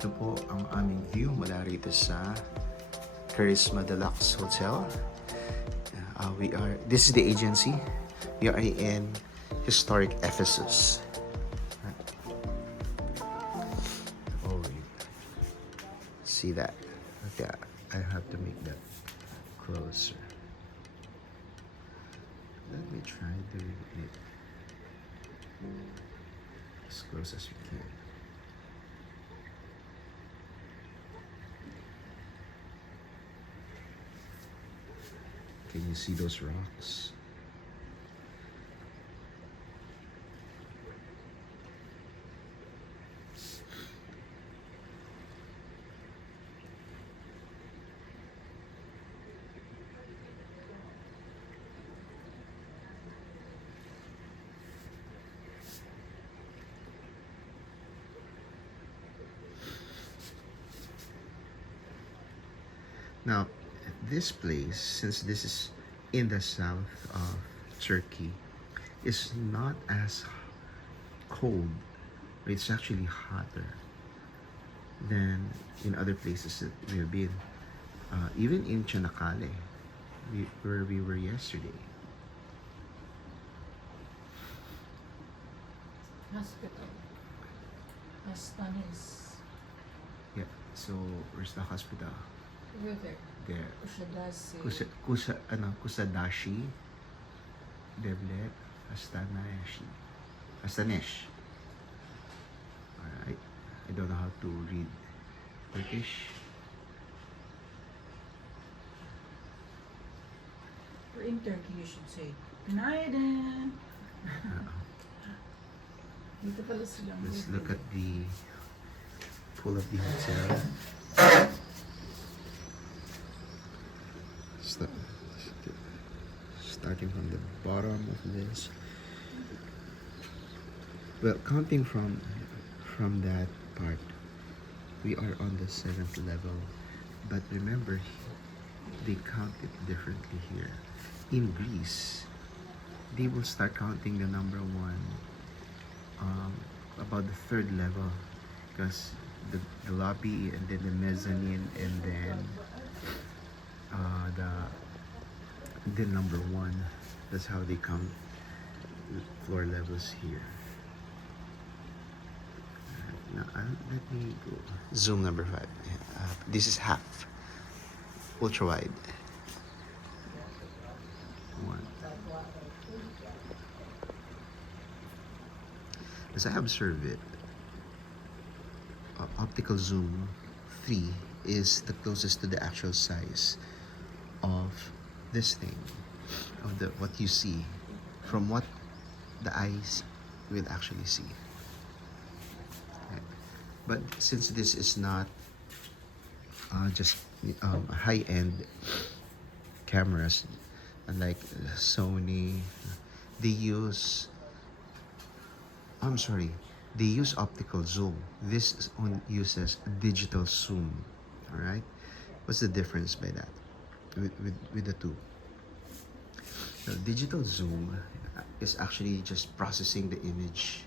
ito po ang aming view mula rito sa Charisma Deluxe Hotel. This is the agency. We are in historic Ephesus. Oh, see that? Okay, I have to make that closer. Let me try doing it as close as we can. Can you see those rocks? Now, this place, since this is in the south of Turkey, is not as cold. It's actually hotter than in other places that we've been. Even in Çanakkale, where we were yesterday. Hospital. Astanis. Yeah, so where's the hospital? Over there. There. Kuşadası. Kuşadası, Devlet, Astanesh. Alright. I don't know how to read Turkish. For in Turkey, you should say, Günaydın. Dito pala silang Let's look at the pool of the hotel. Starting from the bottom of this. Well, counting from that part, we are on the 7th level. But remember, they count it differently here. In Greece, they will start counting the number 1 about the 3rd level, because the lobby and then the mezzanine and then the number 1. That's how they count floor levels here. Now let me go zoom number 5. This is half ultra wide. 1. As I observe it, optical zoom 3 is the closest to the actual size of this thing, of what you see, from what the eyes will actually see. Okay. But since this is not just high-end cameras, unlike Sony, they use optical zoom. This uses digital zoom. All right, what's the difference by that with the two? The digital zoom is actually just processing the image.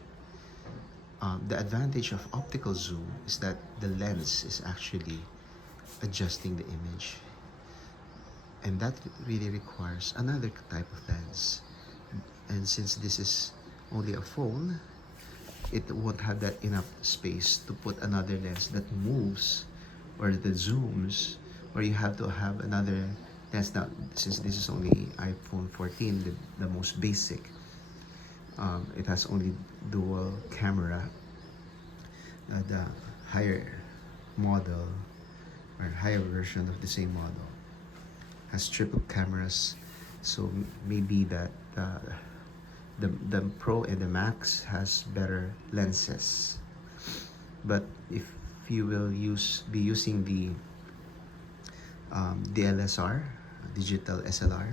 The advantage of optical zoom is that the lens is actually adjusting the image, and that really requires another type of lens. And since this is only a phone, it won't have that enough space to put another lens that moves or that zooms, or you have to have another lens. Now, since this is only iPhone 14, the most basic, it has only dual camera. The higher model or higher version of the same model has triple cameras, so maybe that the Pro and the Max has better lenses. But if you will be using the DLSR, digital SLR,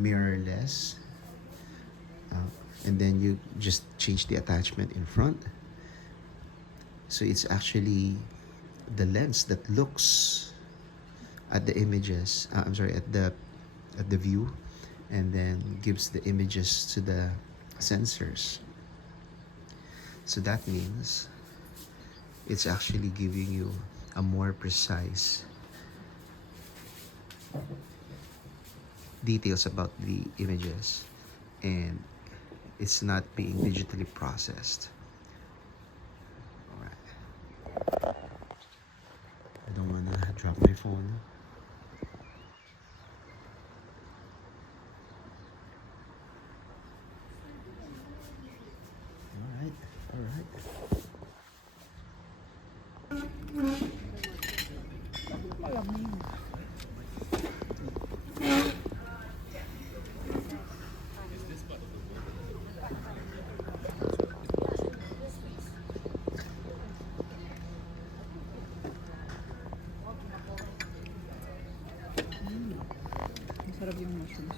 mirrorless, and then you just change the attachment in front, so it's actually the lens that looks at the images, at the view, and then gives the images to the sensors. So that means it's actually giving you a more precise details about the images, and it's not being digitally processed. Alright. I don't wanna drop my phone. Alright. Masarap yung mushrooms.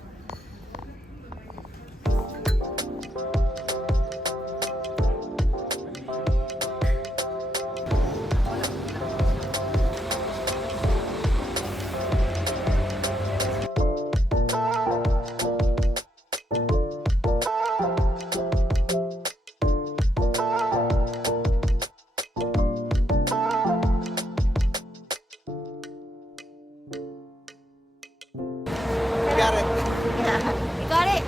Got it.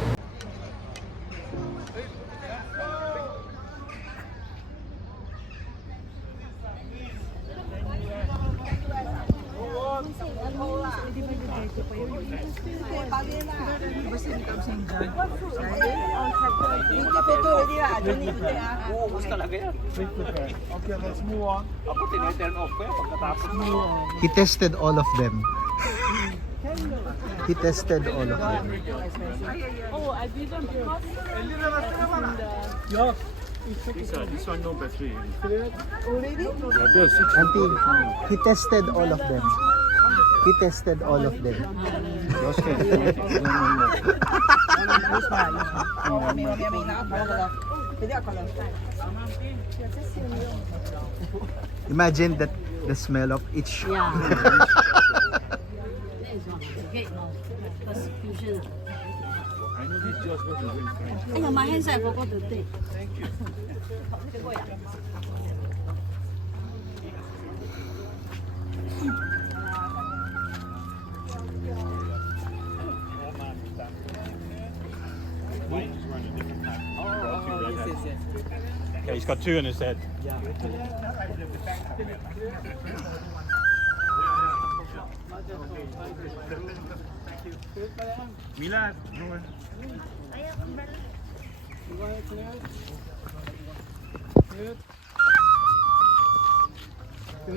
Basilica of St John. Uubos talaga yan. Okay, let's move on. Ako tine-turn off ko yan pagkatapos mo. He tested all of them. He tested all of them. Oh, I didn't know. Yeah. This one no battery. Already? Auntie, he tested all of them. He tested all of them. Imagine that the smell of each. Yeah. Persecution. I know this just what is very strange. Hey, my hands I forgot to take. Thank you. Yeah, he's got two in his head. Milad, You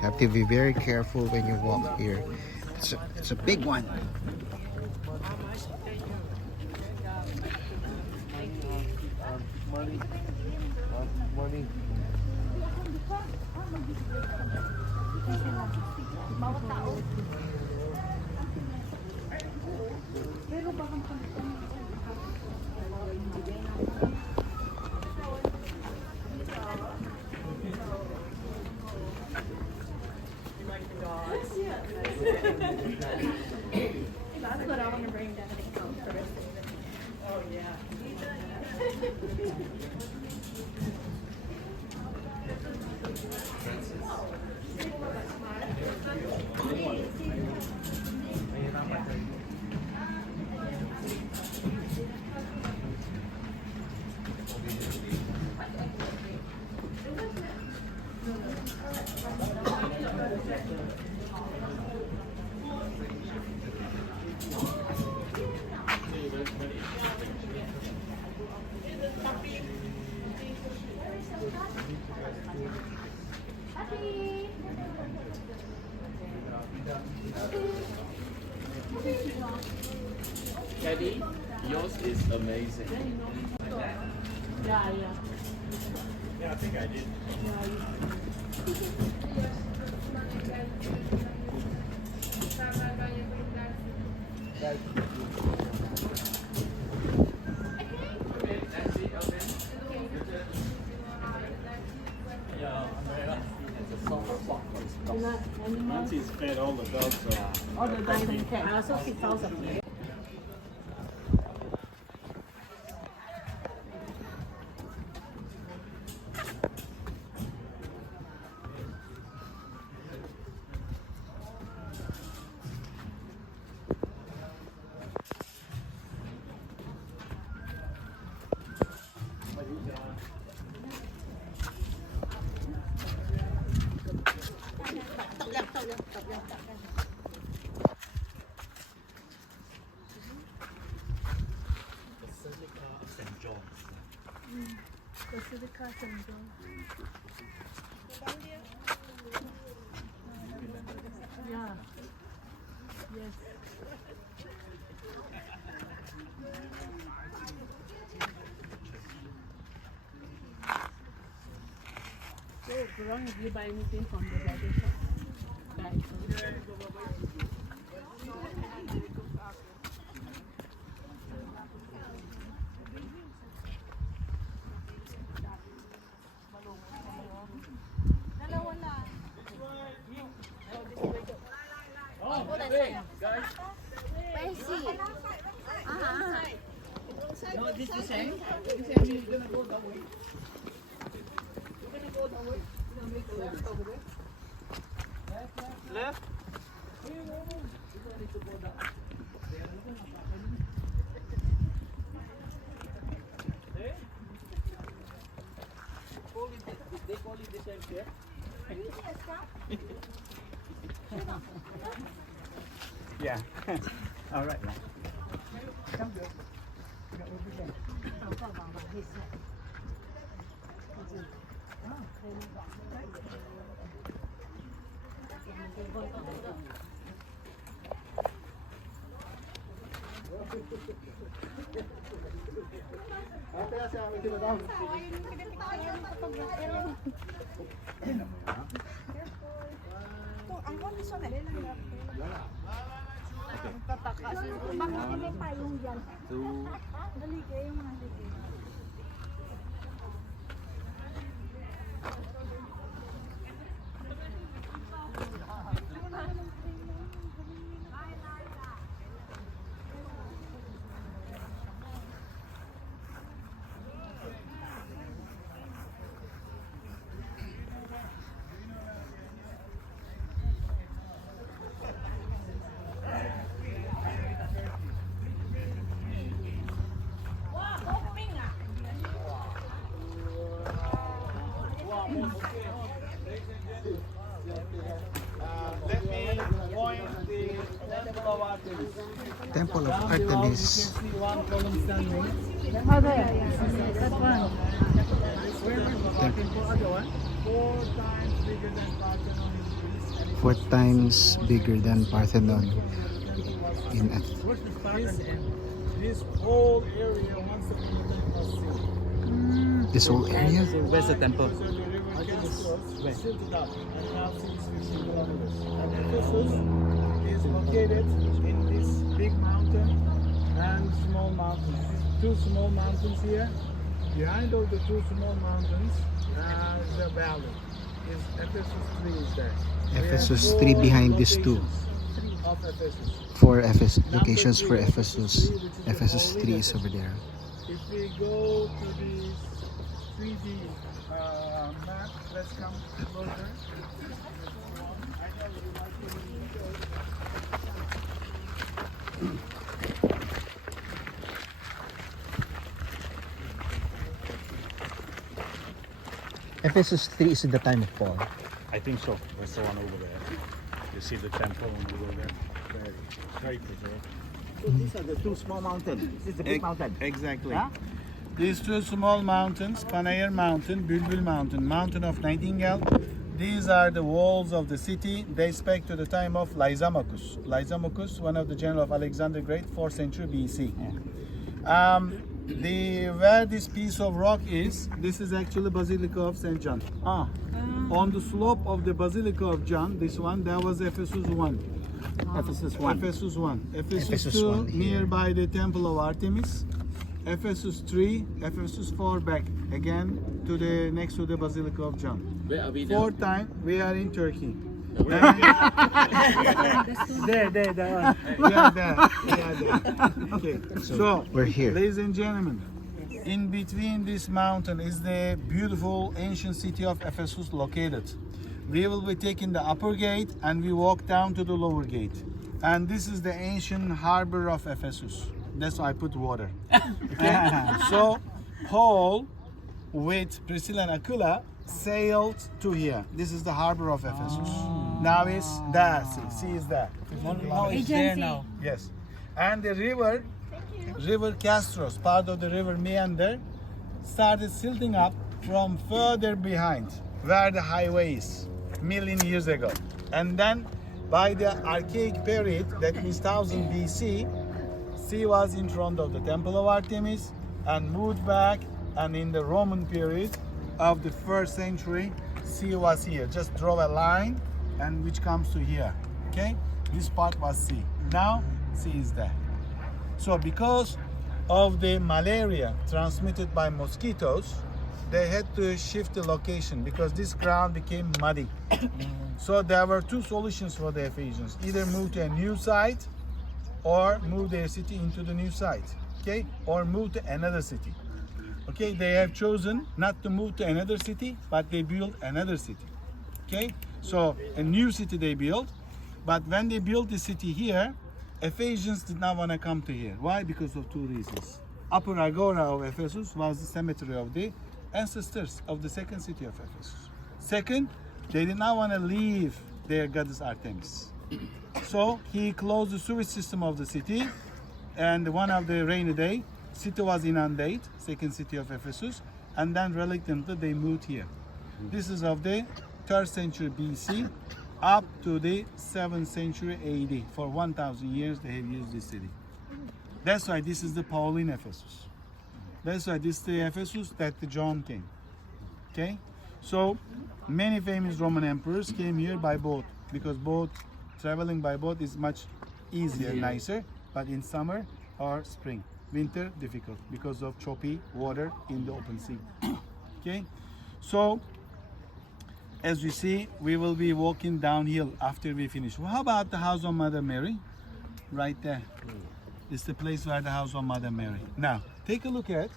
have to be very careful when you walk here. It's a big one. money. That's what I want to bring down first. Oh yeah. Teddy, yours is amazing. Yeah. Yeah, I think I did. Auntie's fed all the dogs. All the dogs and cats. I also feed thousand. Basilica of St John. Yeah. Yes. So, Kurang, did you buy anything from the bridal shop? No, this the same. Left. They call it the same here. Yeah. All right. Let me point the Temple of Artemis. Temple of Down below, you can Artemis. see one column standing. Oh, there. That one. Other one, 4 times bigger than Parthenon in Greece. And 4 times bigger than Parthenon in Athens. this whole area, once the temple was sealed. This whole area? Where's the temple? So the river Kossos sealed it up and now seals 15 kilometers. And Ephesus is located in this big mountain and small mountains. These 2 small mountains here. Behind all the 2 small mountains is a valley. Ephesus 3 is there. Ephesus 3 behind these 2. Of Ephesus. 4 locations for Ephesus. Ephesus 3 is over there. If we go to the 3D map, let's come closer. Ephesus 3 is in the time of Paul. I think so. That's the one over there. You see the temple over there? Very preserved. So these are the 2 small mountains. This is the big mountain. Exactly. Huh? These 2 small mountains, Panayır Mountain, Bülbül Mountain, Mountain of Nightingale, these are the walls of the city. They speak to the time of Lysimachus. Lysimachus, one of the general of Alexander Great, 4th century BC. Where this piece of rock is, this is actually Basilica of St John. On the slope of the Basilica of John, this one, there was Ephesus 1. Ephesus 1. Ephesus 1. Ephesus Ephesus 2 1 here. nearby the Temple of Artemis. Ephesus 3, Ephesus 4 back again to the next to the Basilica of John. Where are we now? 4th time we are in Turkey. There, that one. We are there. Okay. So we're here. ladies and gentlemen, in between this mountain is the beautiful ancient city of Ephesus located. We will be taking the upper gate and we walk down to the lower gate. And this is the ancient harbor of Ephesus. That's why I put water. Okay? So Paul with Priscilla and Aquila sailed to here. This is the harbor of Ephesus. Now it's there. See is there. Now it's there now. Yes. And the river Castros, part of the river Meander, started silting up from further behind, where the highway is, million years ago. And then by the archaic period, that means 1000 BC, sea was in front of the Temple of Artemis and moved back, and in the Roman period of the 1st century, sea was here. Just draw a line and which comes to here. Okay? This part was sea. Now sea is there. So because of the malaria transmitted by mosquitoes, they had to shift the location because this ground became muddy. So there were two solutions for the Ephesians: either move to a new site or move their city into the new site, okay, or move to another city. Okay, they have chosen not to move to another city, but they built another city. Okay, so a new city they built, but when they built the city here, Ephesians did not want to come to here. Why? Because of two reasons. Upper Agora of Ephesus was the cemetery of the ancestors of the second city of Ephesus. Second, they did not want to leave their goddess Artemis. So he closed the sewage system of the city, and one of the rainy day, city was inundated, second city of Ephesus, and then reluctantly they moved here. This is of the 3rd century BC up to the 7th century AD. For 1000 years they have used this city. That's why this is the Pauline Ephesus. That's why this is the Ephesus that the John came. Okay? So many famous Roman emperors came here by boat, because traveling by boat is much easier, nicer, but in summer or spring. Winter, difficult because of choppy water in the open sea. Okay? So as we see, we will be walking downhill after we finish. Well, how about the house of Mother Mary? Right there. It's the place where the house of Mother Mary. Now, take a look at,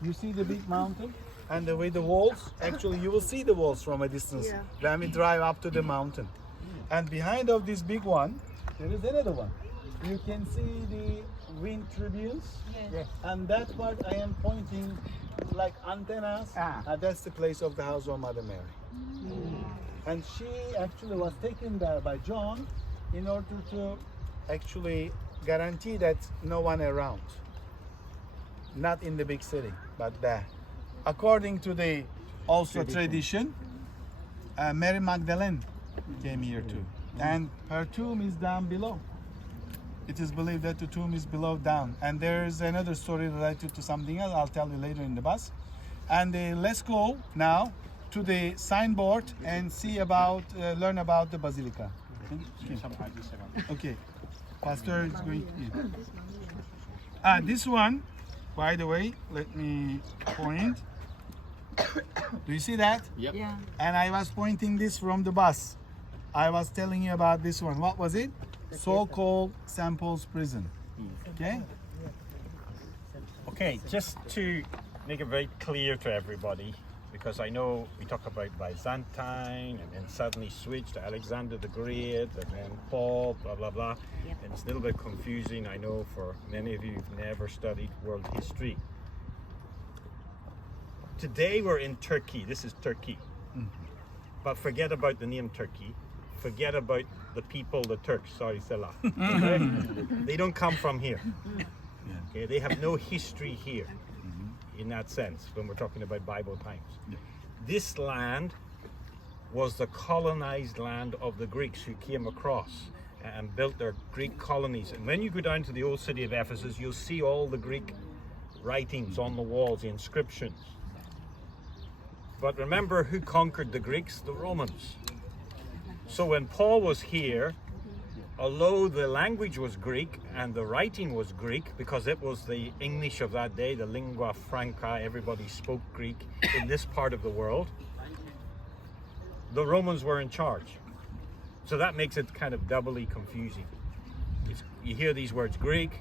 you see the big mountain and the way the walls, actually you will see the walls from a distance when we drive up to the mountain. And behind of this big one, there is another one. You can see the wind tribunes. Yes. And that part I am pointing like antennas. That's the place of the house of Mother Mary. And she actually was taken there by John in order to actually guarantee that no one around. Not in the big city, but there. According to the also tradition, Mary Magdalene came here too. And her tomb is down below. It is believed that the tomb is below down. And there is another story related to something else. I'll tell you later in the bus. And let's go now to the signboard and see about, learn about the Basilica. Okay. Pastor is going to... this one, by the way, let me point. Do you see that? Yep. Yeah. And I was pointing this from the bus. I was telling you about this one. What was it? So-called St. Paul's prison. Okay? Okay, just to make it very clear to everybody, because I know we talk about Byzantine and then suddenly switch to Alexander the Great and then Paul, blah, blah, blah. And it's a little bit confusing, I know, for many of you who've never studied world history. Today we're in Turkey. This is Turkey. But forget about the name Turkey. Forget about the people, the Turks. Sorry, Selah. Okay? They don't come from here. Okay? They have no history here in that sense when we're talking about Bible times. This land was the colonized land of the Greeks who came across and built their Greek colonies. And when you go down to the old city of Ephesus, you'll see all the Greek writings on the walls, the inscriptions. But remember who conquered the Greeks? The Romans. So when Paul was here, although the language was Greek and the writing was Greek, because it was the English of that day, the lingua franca, everybody spoke Greek in this part of the world, the Romans were in charge. So that makes it kind of doubly confusing. You hear these words Greek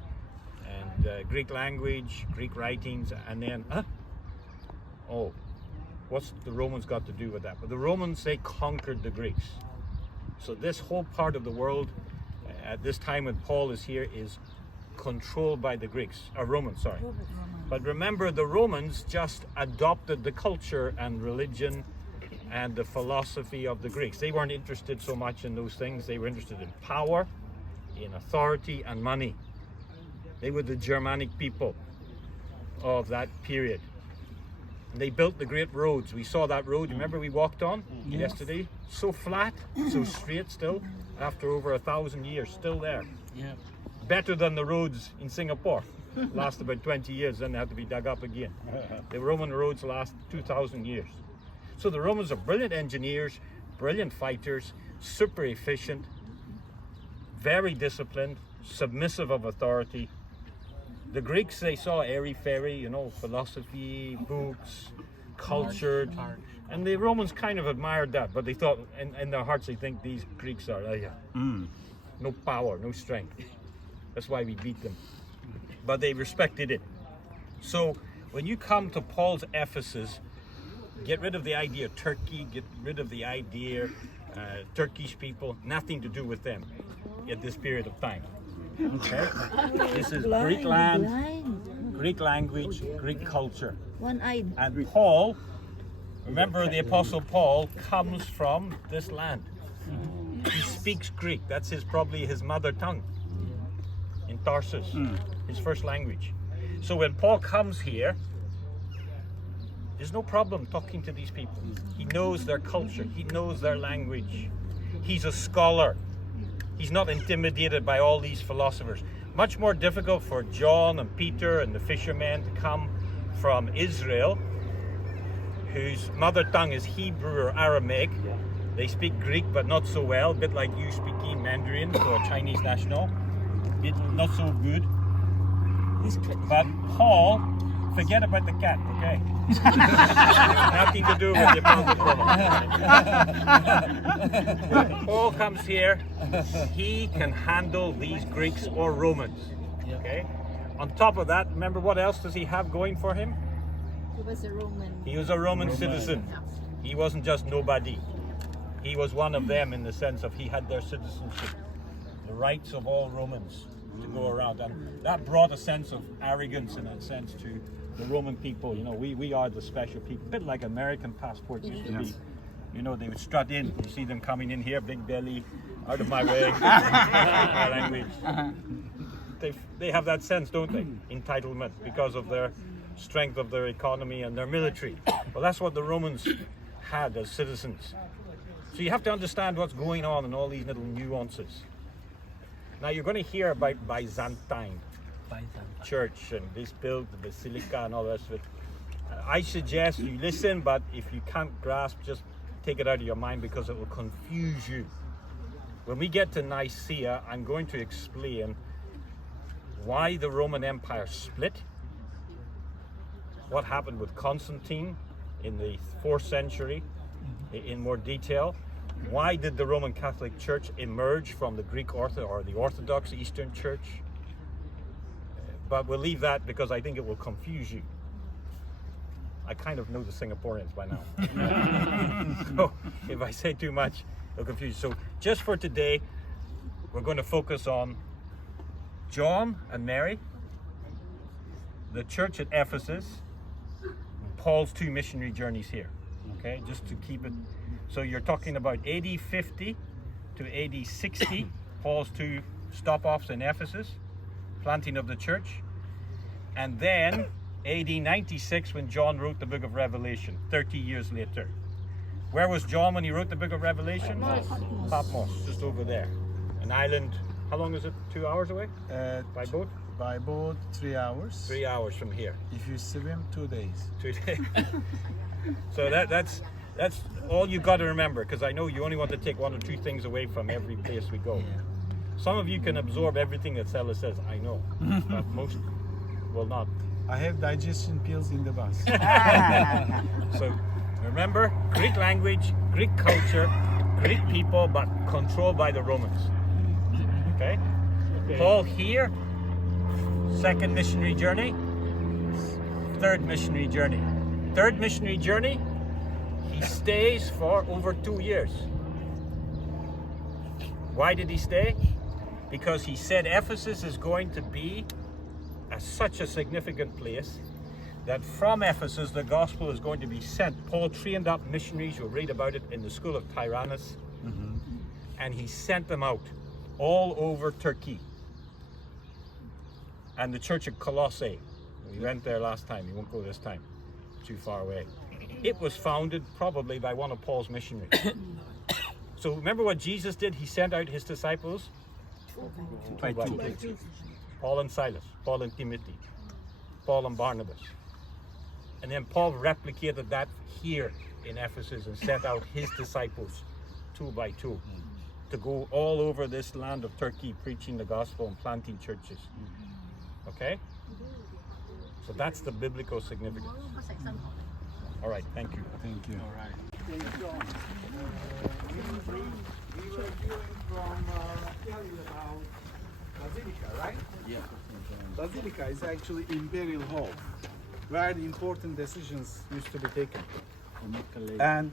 and Greek language, Greek writings, and then, oh, what's the Romans got to do with that? But the Romans, they conquered the Greeks. So this whole part of the world at this time when Paul is here is controlled by the Greeks, or Romans, sorry. But remember, the Romans just adopted the culture and religion and the philosophy of the Greeks. They weren't interested so much in those things. They were interested in power, in authority, and money. They were the Germanic people of that period. They built the great roads. We saw that road, remember we walked on yesterday? So flat, so straight still, after over 1,000 years, still there. Yeah. Better than the roads in Singapore. Last about 20 years, then they have to be dug up again. The Roman roads last 2,000 years. So the Romans are brilliant engineers, brilliant fighters, super efficient, very disciplined, submissive of authority. The Greeks, they saw airy-fairy, you know, philosophy, books, cultured. And the Romans kind of admired that, but they thought, in their hearts, they think these Greeks are, no power, no strength. That's why we beat them. But they respected it. So when you come to Paul's Ephesus, get rid of the idea of Turkey, get rid of the idea Turkish people, nothing to do with them at this period of time. Okay? This is Greek land, Greek language, Greek culture. One-eyed. And Paul, remember the Apostle Paul comes from this land. He speaks Greek. That's probably his mother tongue in Tarsus, his first language. So when Paul comes here, there's no problem talking to these people. He knows their culture. He knows their language. He's a scholar. He's not intimidated by all these philosophers. Much more difficult for John and Peter and the fishermen to come from Israel, whose mother tongue is Hebrew or Aramaic. They speak Greek, but not so well, a bit like you speaking Mandarin for a Chinese national. Not so good. But Paul, forget about the cat, okay? Nothing to do with the Apostle Paul. When Paul comes here, he can handle these Greeks or Romans, okay? On top of that, remember what else does he have going for him? He was a Roman. He was a Roman citizen. He wasn't just nobody. He was one of them in the sense of he had their citizenship. The rights of all Romans to go around, and that brought a sense of arrogance in a sense to the Roman people. You know, we are the special people, a bit like American passport used to be. You know, they would strut in, you see them coming in here, big belly, out of my way, my language. They have that sense, don't they? Entitlement, because of their strength of their economy and their military. Well, that's what the Romans had as citizens. So you have to understand what's going on in all these little nuances. Now you're going to hear about Byzantine church, and this built the Basilica and all the rest of it. I suggest you listen, but if you can't grasp, just take it out of your mind because it will confuse you. When we get to Nicaea, I'm going to explain why the Roman Empire split, what happened with Constantine in the 4th century in more detail. Why did the Roman Catholic Church emerge from the Greek or the Orthodox Eastern Church? But we'll leave that because I think it will confuse you. I kind of know the Singaporeans by now. So if I say too much, it'll confuse you. So just for today, we're going to focus on John and Mary, the church at Ephesus, Paul's 2 missionary journeys here. Okay, just to keep it. So you're talking about AD 50 to AD 60, Paul's 2 stop-offs in Ephesus, planting of the church, and then AD 96 when John wrote the book of Revelation, 30 years later. Where was John when he wrote the book of Revelation? Patmos, just over there. An island, how long is it? 2 hours away? By boat? By boat, 3 hours. 3 hours from here. If you swim, 2 days. 2 days. So that's all you got to remember, because I know you only want to take 1 or 2 things away from every place we go. Some of you can absorb everything that Stella says, I know, but most will not. I have digestion pills in the bus. So remember, Greek language, Greek culture, Greek people, but controlled by the Romans. Okay? Paul here, 2nd missionary journey, 3rd missionary journey. 3rd missionary journey, he stays for over 2 years. Why did he stay? Because he said Ephesus is going to be such a significant place that from Ephesus the gospel is going to be sent. Paul trained up missionaries, you'll read about it in the school of Tyrannus, and he sent them out all over Turkey. And the church of Colossae, we went there last time, we won't go this time. too far away. It was founded probably by one of Paul's missionaries. So remember what Jesus did? He sent out his disciples By two. Paul and Silas, Paul and Timothy, Paul and Barnabas. And then Paul replicated that here in Ephesus and sent out his disciples 2 by 2 to go all over this land of Turkey preaching the gospel and planting churches. Okay? So that's the biblical significance. All right, thank you. Thank you. All right. We were hearing from Kelly about Basilica, right? Yeah. Basilica is actually imperial hall, where the important decisions used to be taken. And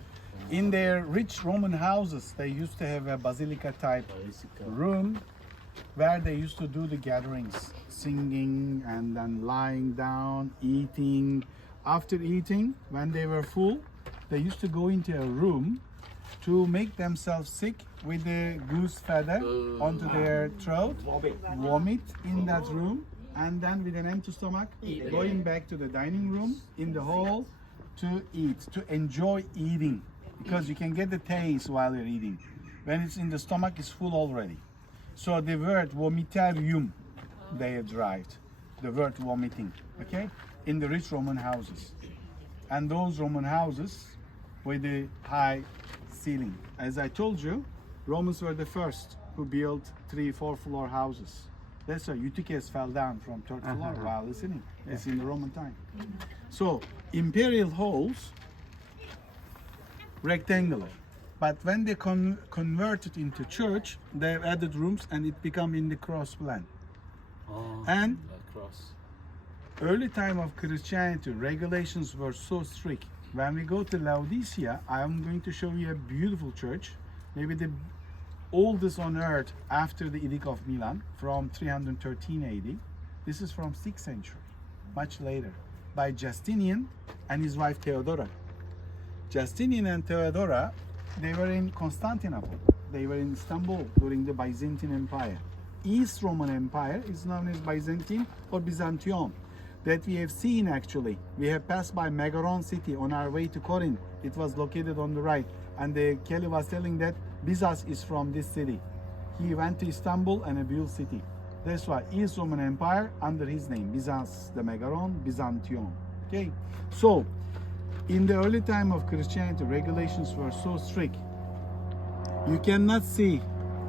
in their rich Roman houses, they used to have a basilica type room where they used to do the gatherings, singing and then lying down, eating. After eating, when they were full, they used to go into a room to make themselves sick with a goose feather onto their throat, vomit in that room, and then with an empty stomach, going back to the dining room in the hall to eat, to enjoy eating, because you can get the taste while you're eating. When it's in the stomach, it's full already. So the word vomitarium, they have derived, the word vomiting, okay, in the rich Roman houses. And those Roman houses with the high ceiling. As I told you, Romans were the first who built 3-4 floor houses. That's why Eutyches fell down from third floor while listening. It's in the Roman time. So imperial halls, rectangular. But when they converted into church, they added rooms and it became in the cross plan. And Cross. early time of Christianity, regulations were so strict. When we go to Laodicea, I am going to show you a beautiful church, maybe the oldest on earth after the Edict of Milan from 313 AD. This is from 6th century, much later, by Justinian and his wife Theodora. Justinian and Theodora, they were in Constantinople. They were in Istanbul during the Byzantine Empire. East Roman Empire is known as Byzantine or Byzantium. That we have seen actually. We have passed by Megaron city on our way to Corinth. It was located on the right. And Kelly was telling that Bizas is from this city. He went to Istanbul and built city. That's why East Roman Empire under his name, Byzance, the Megaron, Byzantium. Okay, so in the early time of Christianity, regulations were so strict. You cannot see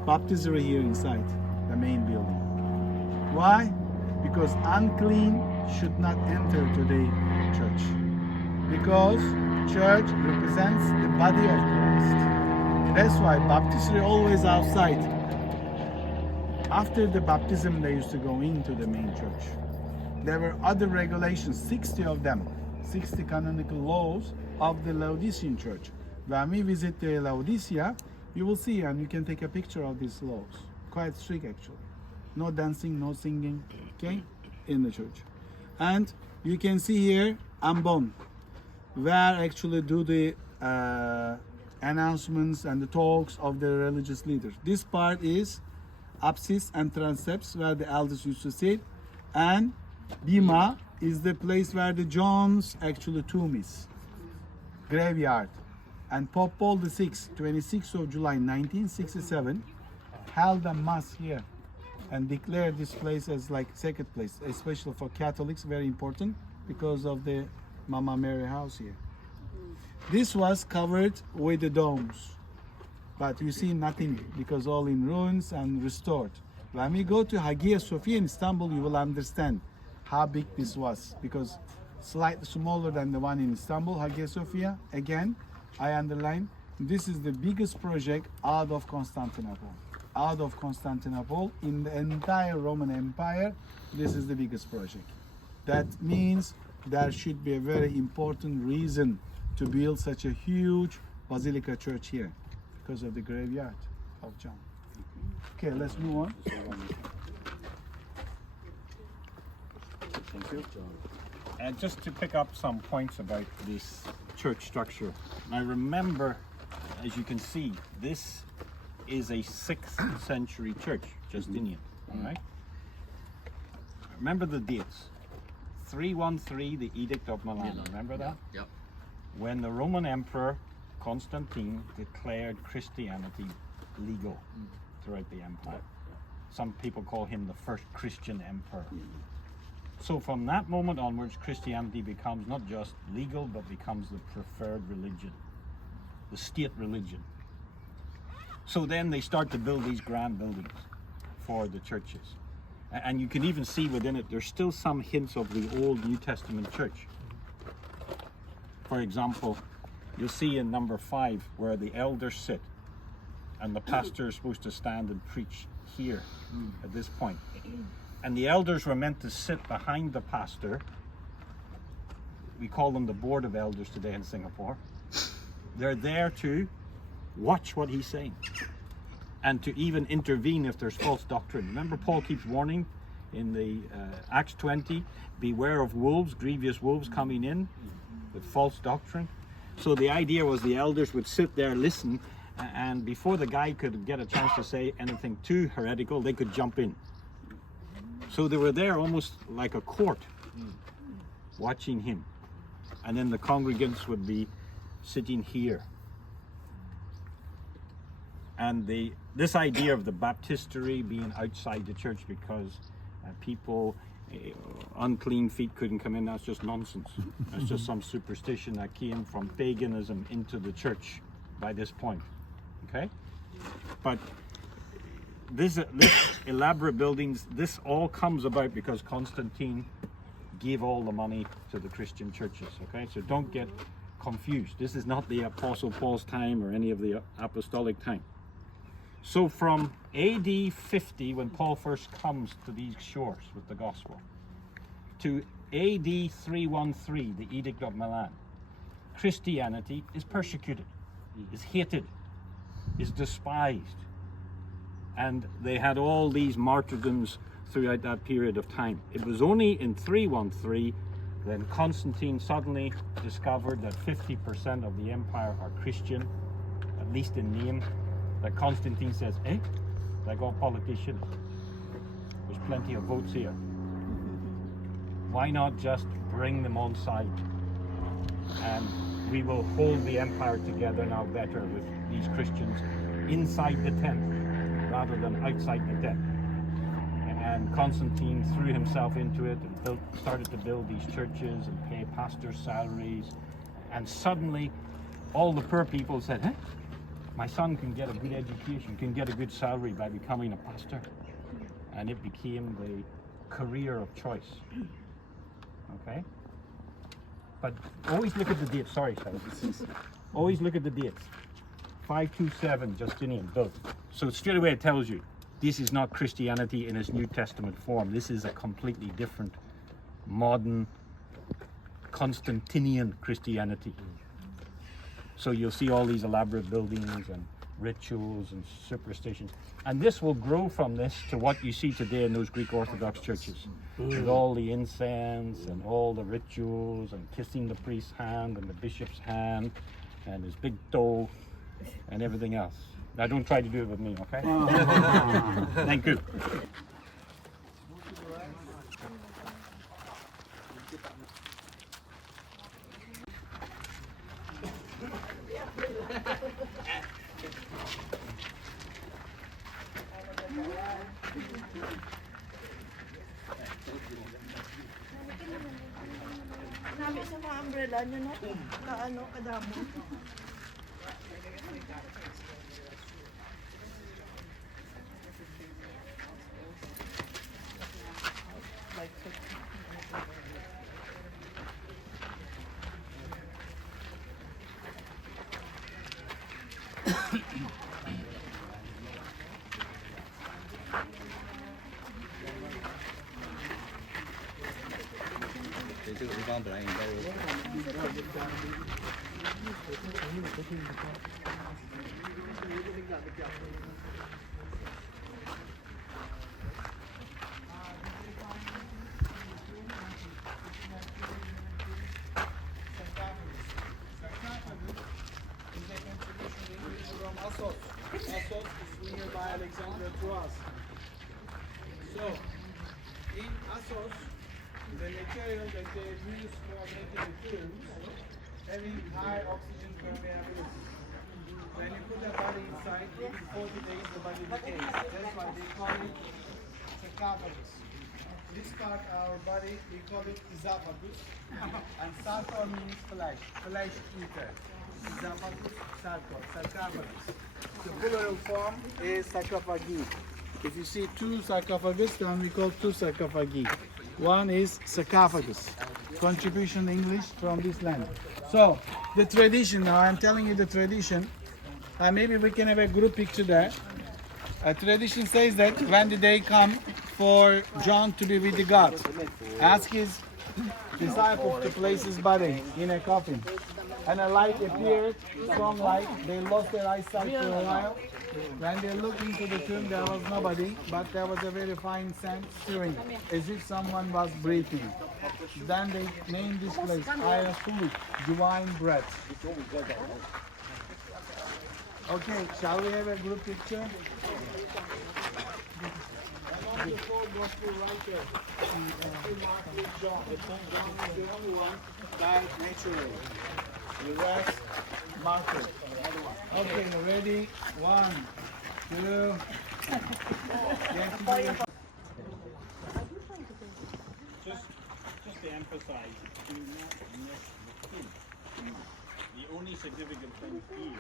baptistry here inside the main building. Why? Because unclean should not enter to the church. Because church represents the body of Christ. That's why baptistry always outside. After the baptism, they used to go into the main church. There were other regulations, 60 of them, 60 canonical laws of the Laodicean church. When we visit the Laodicea, you will see and you can take a picture of these laws. Quite strict actually. No dancing, no singing, okay, in the church. And you can see here ambon, where actually do the announcements and the talks of the religious leaders. This part is apsis and transepts, where the elders used to sit, and bima is the place where the John's actually tomb is, graveyard. And Pope Paul VI, 26th of July 1967, held a mass here and declared this place as like sacred place, especially for Catholics, very important because of the Mama Mary house here. This was covered with the domes, but you see nothing because all in ruins and restored. When we go to Hagia Sophia in Istanbul, you will understand how big this was, because slightly smaller than the one in Istanbul. Hagia Sophia, again, I underline, this is the biggest project out of Constantinople. Out of Constantinople, in the entire Roman Empire, this is the biggest project. That means there should be a very important reason to build such a huge basilica church here, because of the graveyard of John. Okay, let's move on. Thank you. And just to pick up some points about this church structure. I remember, as you can see, this is a 6th century church, Justinian, all right? Remember the dates. 313, the Edict of Milan. Remember that? Yep. When the Roman Emperor Constantine declared Christianity legal throughout the empire. Some people call him the first Christian emperor. So from that moment onwards, Christianity becomes not just legal, but becomes the preferred religion, the state religion. So then they start to build these grand buildings for the churches. And you can even see within it, there's still some hints of the old New Testament church. For example, you'll see in number 5 where the elders sit and the pastor is supposed to stand and preach here at this point. And the elders were meant to sit behind the pastor. We call them the board of elders today in Singapore. They're there to watch what he's saying and to even intervene if there's false doctrine. Remember, Paul keeps warning in the Acts 20, beware of wolves, grievous wolves coming in with false doctrine. So the idea was the elders would sit there, listen, and before the guy could get a chance to say anything too heretical, they could jump in. So they were there almost like a court, watching him. And then the congregants would be sitting here. And this idea of the baptistery being outside the church because people, unclean feet couldn't come in, that's just nonsense. That's just some superstition that came from paganism into the church by this point. Okay? But this elaborate buildings, this all comes about because Constantine gave all the money to the Christian churches. Okay? So don't get confused. This is not the Apostle Paul's time or any of the apostolic time. So from AD 50, when Paul first comes to these shores with the gospel, to AD 313, the Edict of Milan, Christianity is persecuted, is hated, is despised. And they had all these martyrdoms throughout that period of time. It was only in 313 when Constantine suddenly discovered that 50% of the empire are Christian, at least in name, that Constantine says, like all politicians, there's plenty of votes here. Why not just bring them on side? And we will hold the empire together now better with these Christians inside the tent rather than outside the tent. And Constantine threw himself into it and started to build these churches and pay pastors' salaries. And suddenly, all the poor people said, my son can get a good education, can get a good salary by becoming a pastor. And it became the career of choice. Okay? But always look at the dates. Sorry, fellas. Always look at the dates. 527, Justinian built. So straight away it tells you, this is not Christianity in its New Testament form. This is a completely different, modern, Constantinian Christianity. So you'll see all these elaborate buildings and rituals and superstitions. And this will grow from this to what you see today in those Greek Orthodox churches. With all the incense and all the rituals and kissing the priest's hand and the bishop's hand and his big toe and everything else. Now don't try to do it with me, okay? Thank you. Namin sa mga umbrella nyo, no? Kadamo. Assos is nearby Alexandria to us. So, in Assos, the material that they use for making the tombs having high oxygen permeability. When you put the body inside, within 40 days the body decays. That's why they call it sarcophagus. This part of our body, we call it esophagus. And sarco means flesh eater. Esophagus, sarcophagus. The plural form is sarcophagi. If you see two sarcophagus, then we call two sarcophagi. One is sarcophagus. Contribution English from this land. So, the tradition, now I'm telling you the tradition. Maybe we can have a group picture there. A tradition says that when the day comes for John to be with the God, ask his disciples to place his body in a coffin. And a light appeared, strong light. They lost their eyesight for a while. When they looked into the tomb, there was nobody, but there was a very fine scent stirring, as if someone was breathing. Then they named this place Afterwhich, divine breath. Okay, shall we have a group picture? The four gospel writers, Mark and John. John is the only one died naturally. The rest, martyred. Okay, ready? 1, 2. Just to emphasize, do not miss the tomb. The only significant thing here is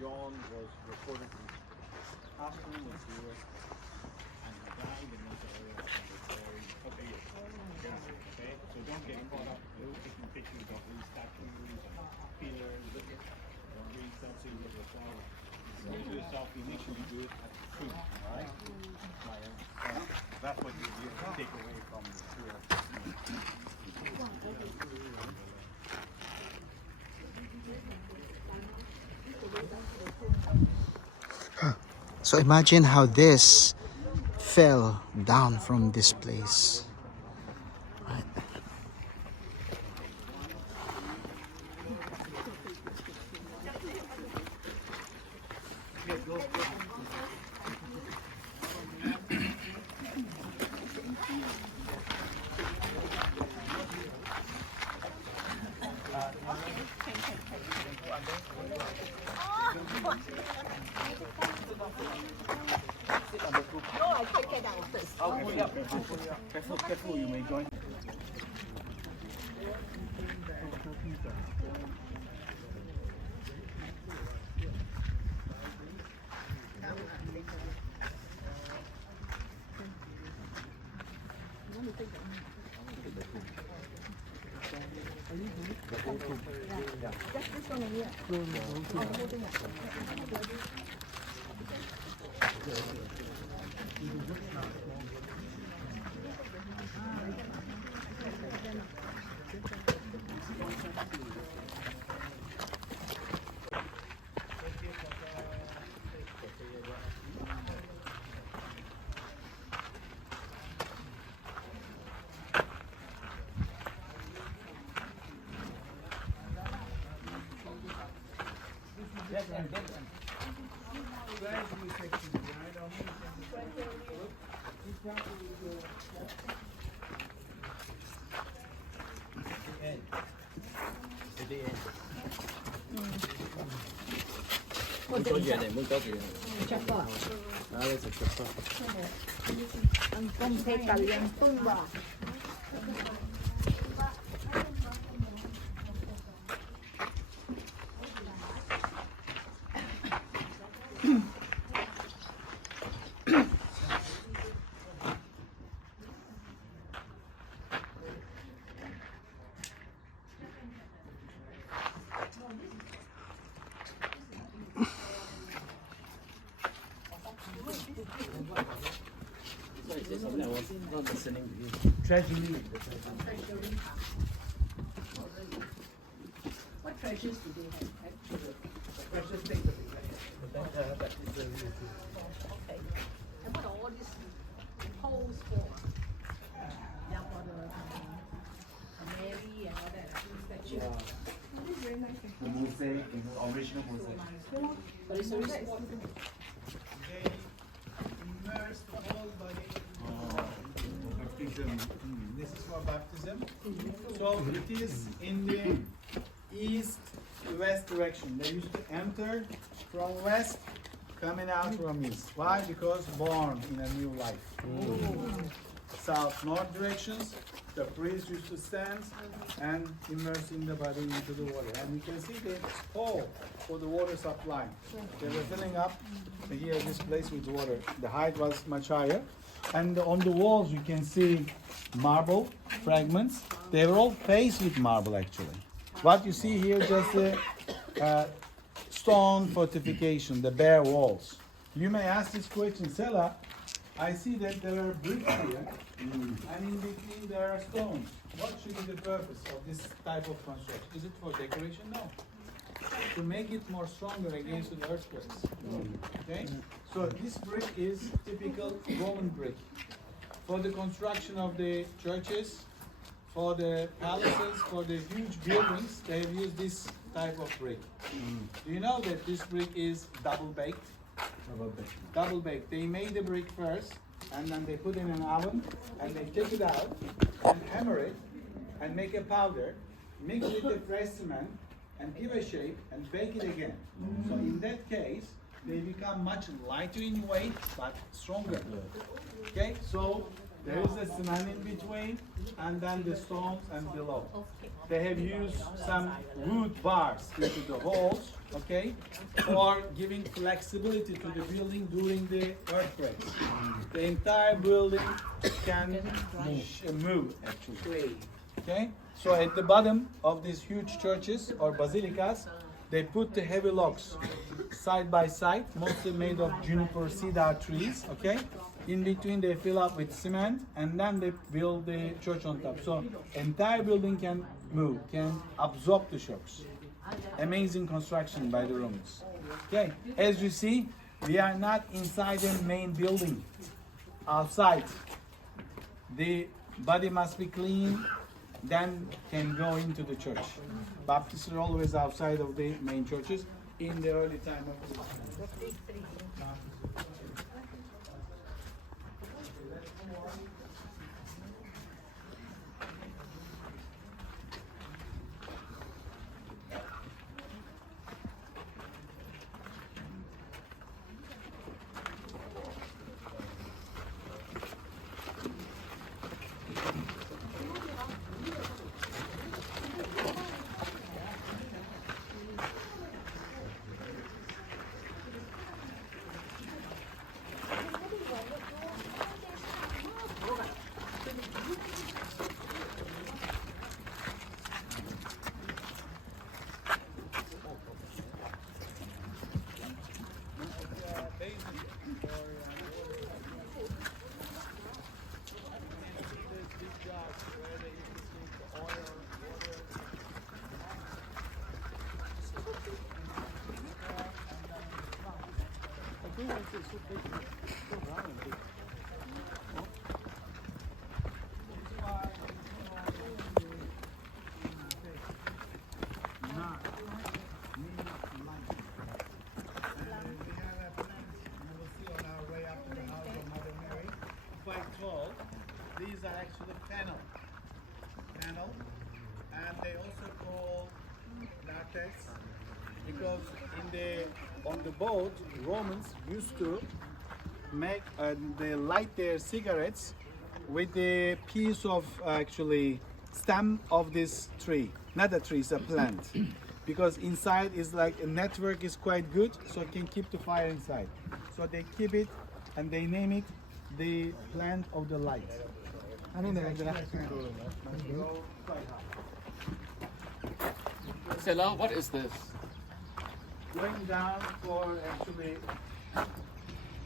John was reported to Pastor was here and he died in this area and was buried a couple of years ago. Okay? So don't get caught up with taking pictures of these statues and pillars. Don't read selfies with yourself. If you do a selfie, make sure you do it at the tomb. Alright? That's what you take away from the tour. So imagine how this fell down from this place. Right. Careful, you may join. Muốn có gì này, muốn có gì này. Con thấy cả liền tung vào. I was not listening to you. Treasury. What treasures do they have? Precious things. Okay. And what are all these holes for? Yeah, for the Mary and all that statue. The mosaic, the original mosaic. But it's always They immersed the whole body baptism. This is for baptism. So it is in the east-west direction. They used to enter from west, coming out from east. Why? Because born in a new life. South-north directions, the priest used to stand and immersing the body into the water. And you can see the hole for the water supply. They were filling up here this place with water. The height was much higher. And on the walls you can see marble fragments. They were all faced with marble actually. What you see here just a stone fortification, the bare walls. You may ask this question, Sela, I see that there are bricks here, and in between there are stones. What should be the purpose of this type of construction? Is it for decoration? No. To make it more stronger against the earthquakes. Okay? So this brick is typical Roman brick. For the construction of the churches, for the palaces, for the huge buildings, they have used this type of brick. Do you know that this brick is double baked? Double baked. They made the brick first, and then they put it in an oven, and they take it out and hammer it, and make a powder, mix it with the fresh cement, and give a shape, and bake it again. So in that case, they become much lighter in weight, but stronger. Okay, so there is a cement in between, and then the stones and below. They have used some wood bars into the holes, okay, for giving flexibility to the building during the earthquakes. The entire building can move actually. Okay, so at the bottom of these huge churches or basilicas, they put the heavy logs side by side, mostly made of juniper cedar trees, okay? In between they fill up with cement, and then they build the church on top. So entire building can move, can absorb the shocks. Amazing construction by the Romans. Okay, as you see, we are not inside the main building, outside. The body must be clean, then can go into the church. Baptists are always outside of the main churches in the early time of the These are actually panel, and they also call latex because on the boat Romans used to make they light their cigarettes with the piece of actually stem of this tree, not a tree, it's a plant, because inside is like a network is quite good, so it can keep the fire inside. So they keep it and they name it the plant of the light. Sela, what is this? Going down for actually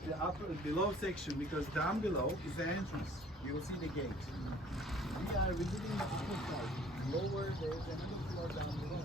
the below section, because down below is the entrance. You will see the gate. We are visiting the upper side. Lower there is another floor down below.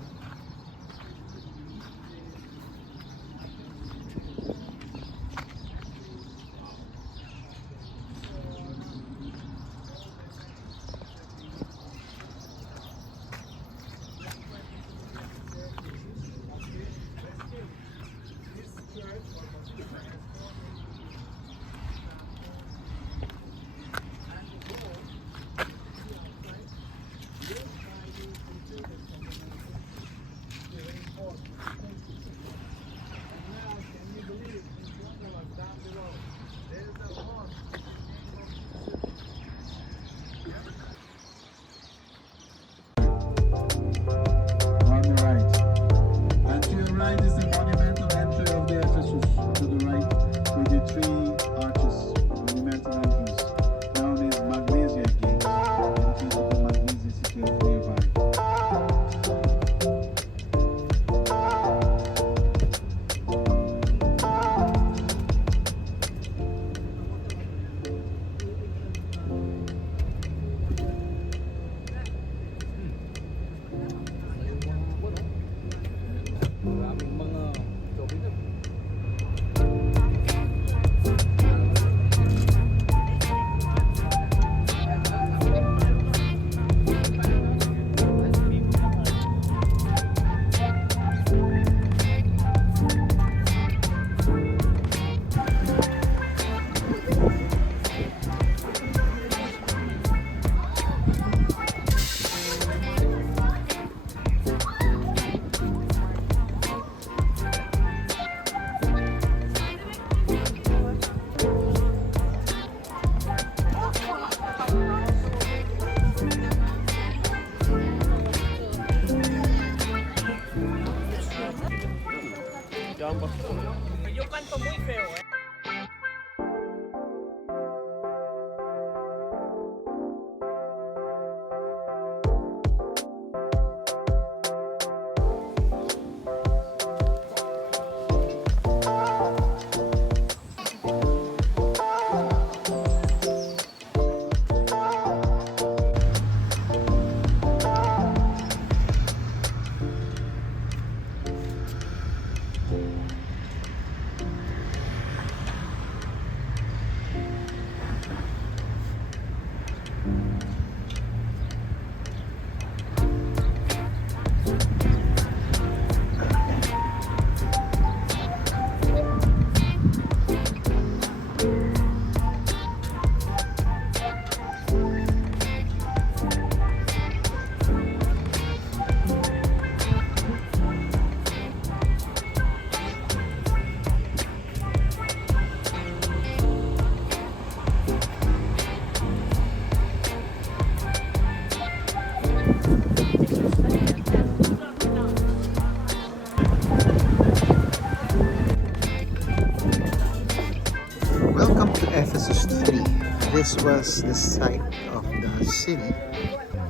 this was the site of the city,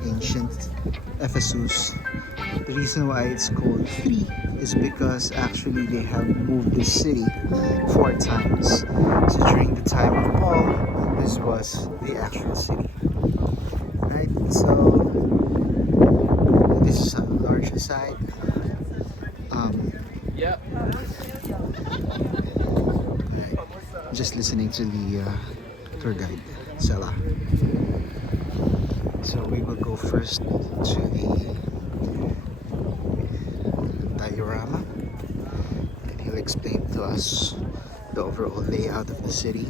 ancient Ephesus. The reason why it's called 3 is because actually they have moved the city 4 times. So during the time of Paul, this was the actual city. Right? So this is a larger site. Yeah. Right. Just listening to the tour guide, Sela. So we will go first to the diorama, and he'll explain to us the overall layout of the city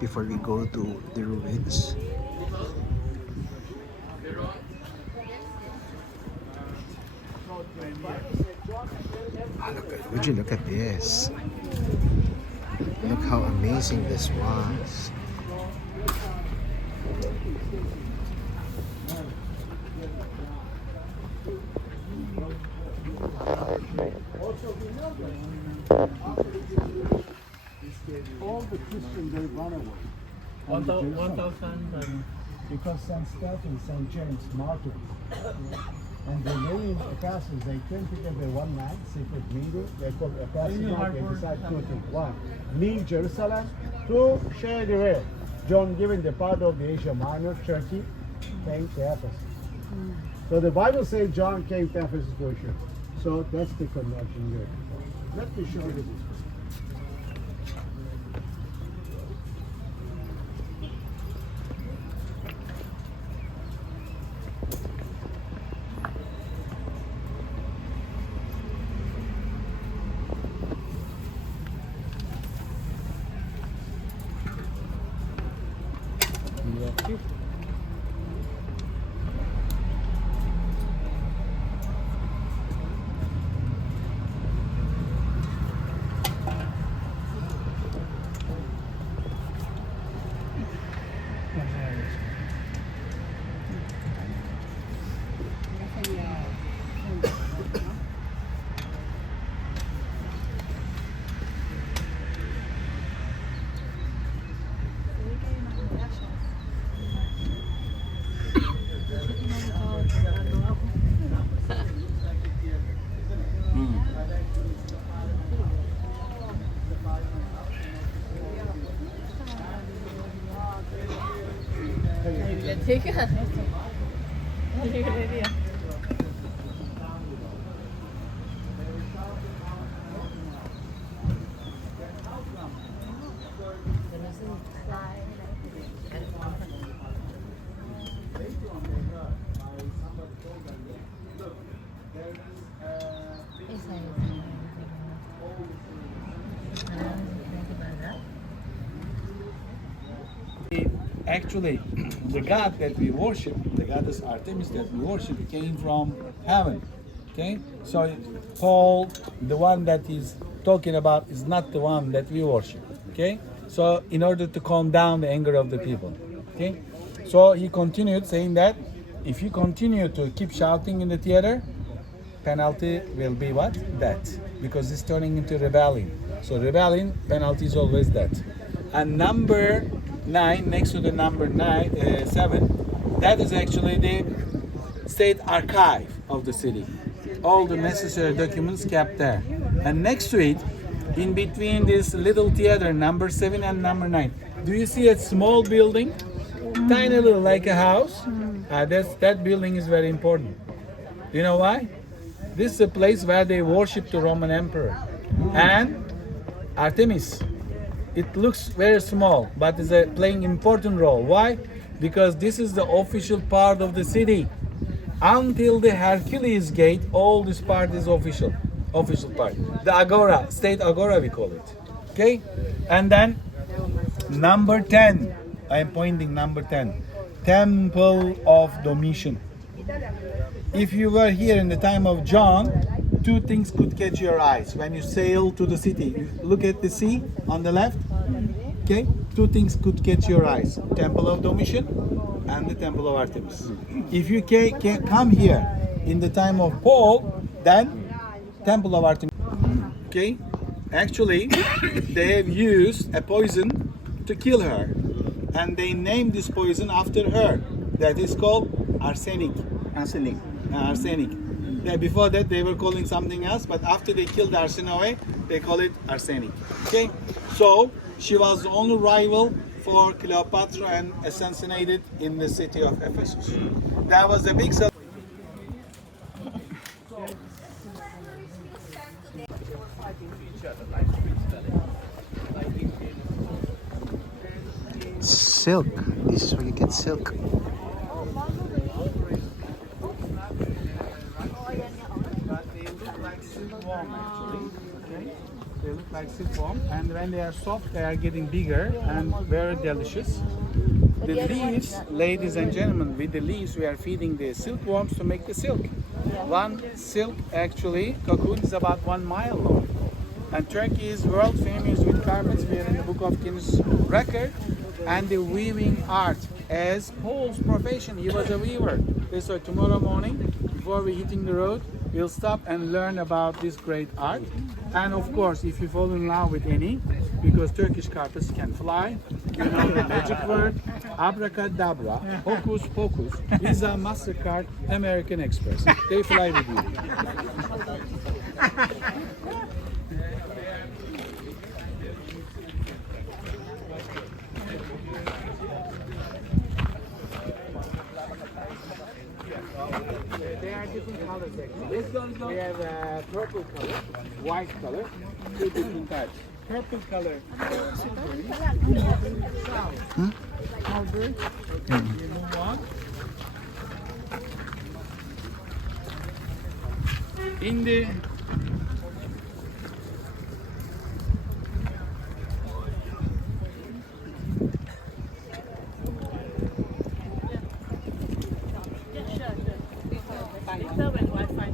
before we go to the ruins. Would you look at this? Look how amazing this was. All the Christians, they run away. 1,000. Because St. Stephen, St. James, martyrs. And the main apostles, they came together one night, secret meeting. They called apostles night. They decided 2 things. 1, leave Jerusalem. 2, share the way. John, given the part of the Asia Minor, Turkey, came to Ephesus. So the Bible says John came to Ephesus for sure. So that's the connection there. Let me show you this. biblioteca. Libreria. Actually, the god that we worship, the goddess Artemis that we worship, came from heaven. Okay, so Paul, the one that he's talking about, is not the one that we worship. Okay, so in order to calm down the anger of the people. Okay, so he continued saying that if you continue to keep shouting in the theater, penalty will be what? Death, because it's turning into rebellion. So rebellion, penalty is always death. And number 9, next to the number 7, that is actually the state archive of the city. All the necessary documents kept there. And next to it, in between this little theater, number 7 and number 9, do you see a small building? Tiny little, like a house? That building is very important. Do you know why? This is a place where they worship the Roman emperor. And Artemis. It looks very small, but is playing important role. Why? Because this is the official part of the city. Until the Hercules Gate, all this part is official part. The Agora, state Agora we call it. Okay? And then number 10, I am pointing number 10, Temple of Domitian. If you were here in the time of John, 2 things could catch your eyes when you sail to the city. You look at the sea on the left. Okay, 2 things could catch your eyes: Temple of Domitian and the Temple of Artemis. If you can come here in the time of Paul, then Temple of Artemis. Okay, actually they have used a poison to kill her, and they named this poison after her. That is called arsenic. Arsenic. Arsenic. Yeah, before that they were calling something else, but after they killed Arsinoe, they call it arsenic. Okay, so she was the only rival for Cleopatra and assassinated in the city of Ephesus. That was a big celebration. Silk. This is where you get silk. But they look like silkworm actually. Okay? They look like silkworm, and when they are soft, they are getting bigger and very delicious. The leaves, ladies and gentlemen, with the leaves we are feeding the silkworms to make the silk. One silk actually cocoon is about 1 mile long. And Turkey is world famous with carpets. We are in the Book of Guinness record. And the weaving art as Paul's profession. He was a weaver. So tomorrow morning, before we hitting the road, we'll stop and learn about this great art. And of course, if you fall in love with any, because Turkish carpets can fly, you know the magic word, abracadabra, hocus pocus, Visa, MasterCard, American Express. They fly with you. They are different colors actually. We have purple color, white color, two different types. Purple color. Okay, we move on. In the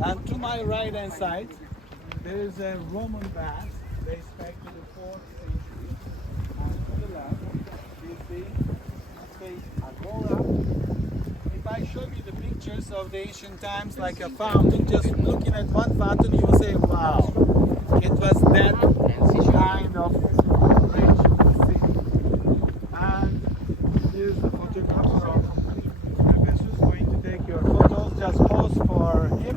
and to my right hand side, there is a Roman bath dates back to the 4th century. And to the left is the state agora. If I show you the pictures of the ancient times like a fountain, just looking at one fountain, you will say, wow, it was that kind of rich city. And here's the photographer of Ephesus going to take your photos. Just pose for him.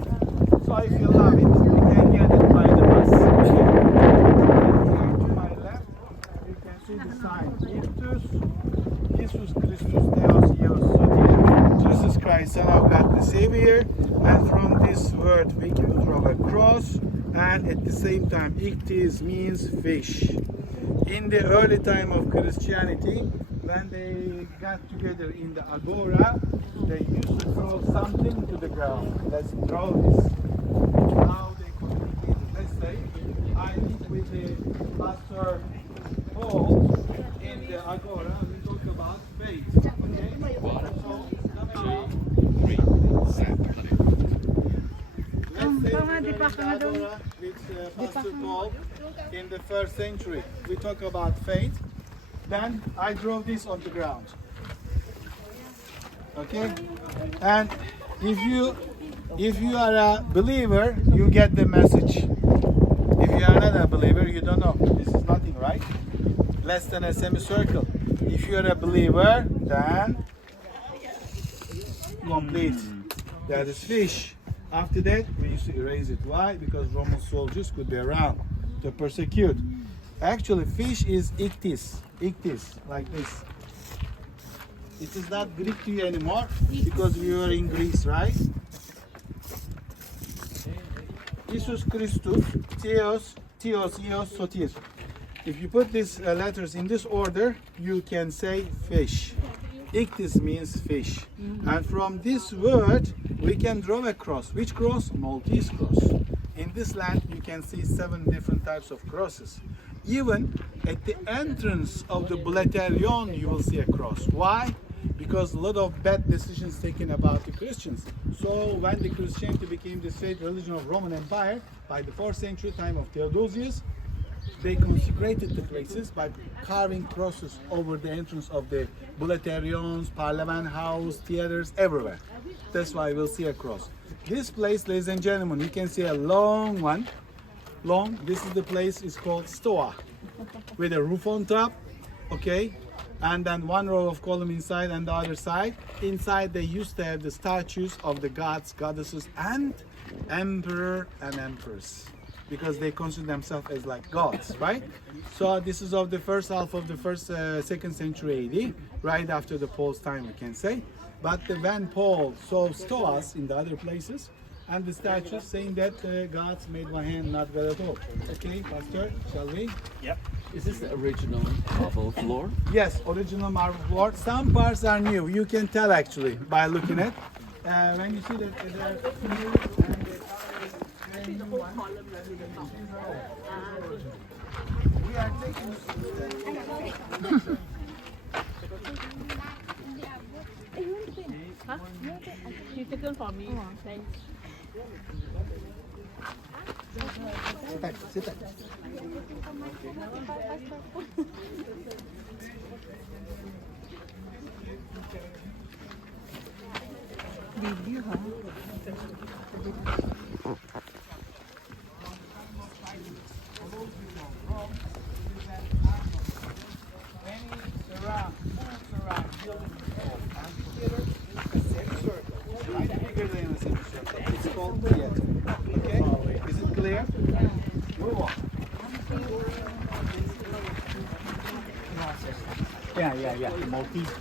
So if you love it, you can get it by the bus. And here to my left, you can see the sign. Jesus Christus Theos Ios Sotia. Jesus Christ, Son of God the Savior. And from this word we can draw a cross. And at the same time, ichthys means fish. In the early time of Christianity, when they got together in the agora, they used to throw something to the ground. Let's draw this. How they communicated. Let's say I meet with the Pastor Paul in the agora. We talk about faith. Okay? So come around. Let's say the agora with Pastor Paul in the 1st century. We talk about faith. Then I draw this on the ground. Okay? And if you are a believer, you get the message. If you are not a believer, you don't know. This is nothing, right? Less than a semicircle. If you are a believer, then complete. That is fish. After that, we used to erase it. Why? Because Roman soldiers could be around to persecute. Actually, fish is ichthys. Ichthys, like this. It is not Greek to you anymore because we were in Greece, right? Jesus Christus, Theos, Ios, Sotir. If you put these letters in this order, you can say fish. Ichthys means fish. And from this word, we can draw a cross. Which cross? Maltese cross. In this land, you can see 7 different types of crosses. Even at the entrance of the Boulevard, you will see a cross. Why? Because a lot of bad decisions taken about the Christians. So when the Christianity became the state religion of Roman Empire, by the 4th century time of Theodosius, they consecrated the places by carving crosses over the entrance of the Boulevard, Parliament House, theaters, everywhere. That's why we'll see a cross. This place, ladies and gentlemen, you can see a long one. Long, this is the place, it's called Stoa, with a roof on top, okay? and then one row of column inside and the other side. Inside they used to have the statues of the gods, goddesses, and emperor and empress, because they consider themselves as like gods, right? So this is of the first half of the second century AD, right after the Paul's time, we can say. But when Paul saw stoas in the other places, and the statues saying that gods made by hand, not God at all. Okay, Pastor, shall we? Yep. Is this the original marble floor? Yes, original marble floor. Some parts are new. You can tell actually by looking at. When you see that they are new and the color is very new one. We are taking. Huh? You took them for me. Thanks. Sit back. It's called theater. Okay? Is it clear? Move on. Yeah. Maltese.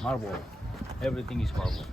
Marble. Everything is marble.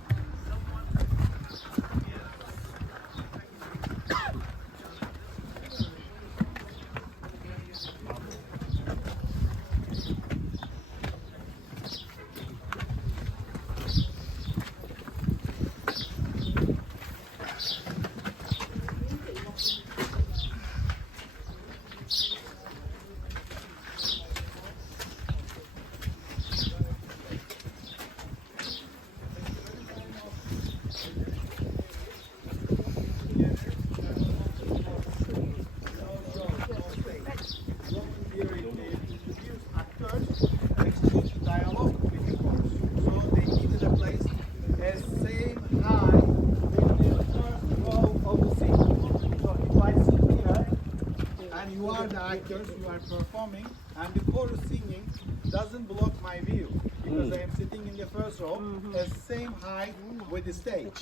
Actors who are performing, and the chorus singing doesn't block my view because I am sitting in the first row at the same height with the stage.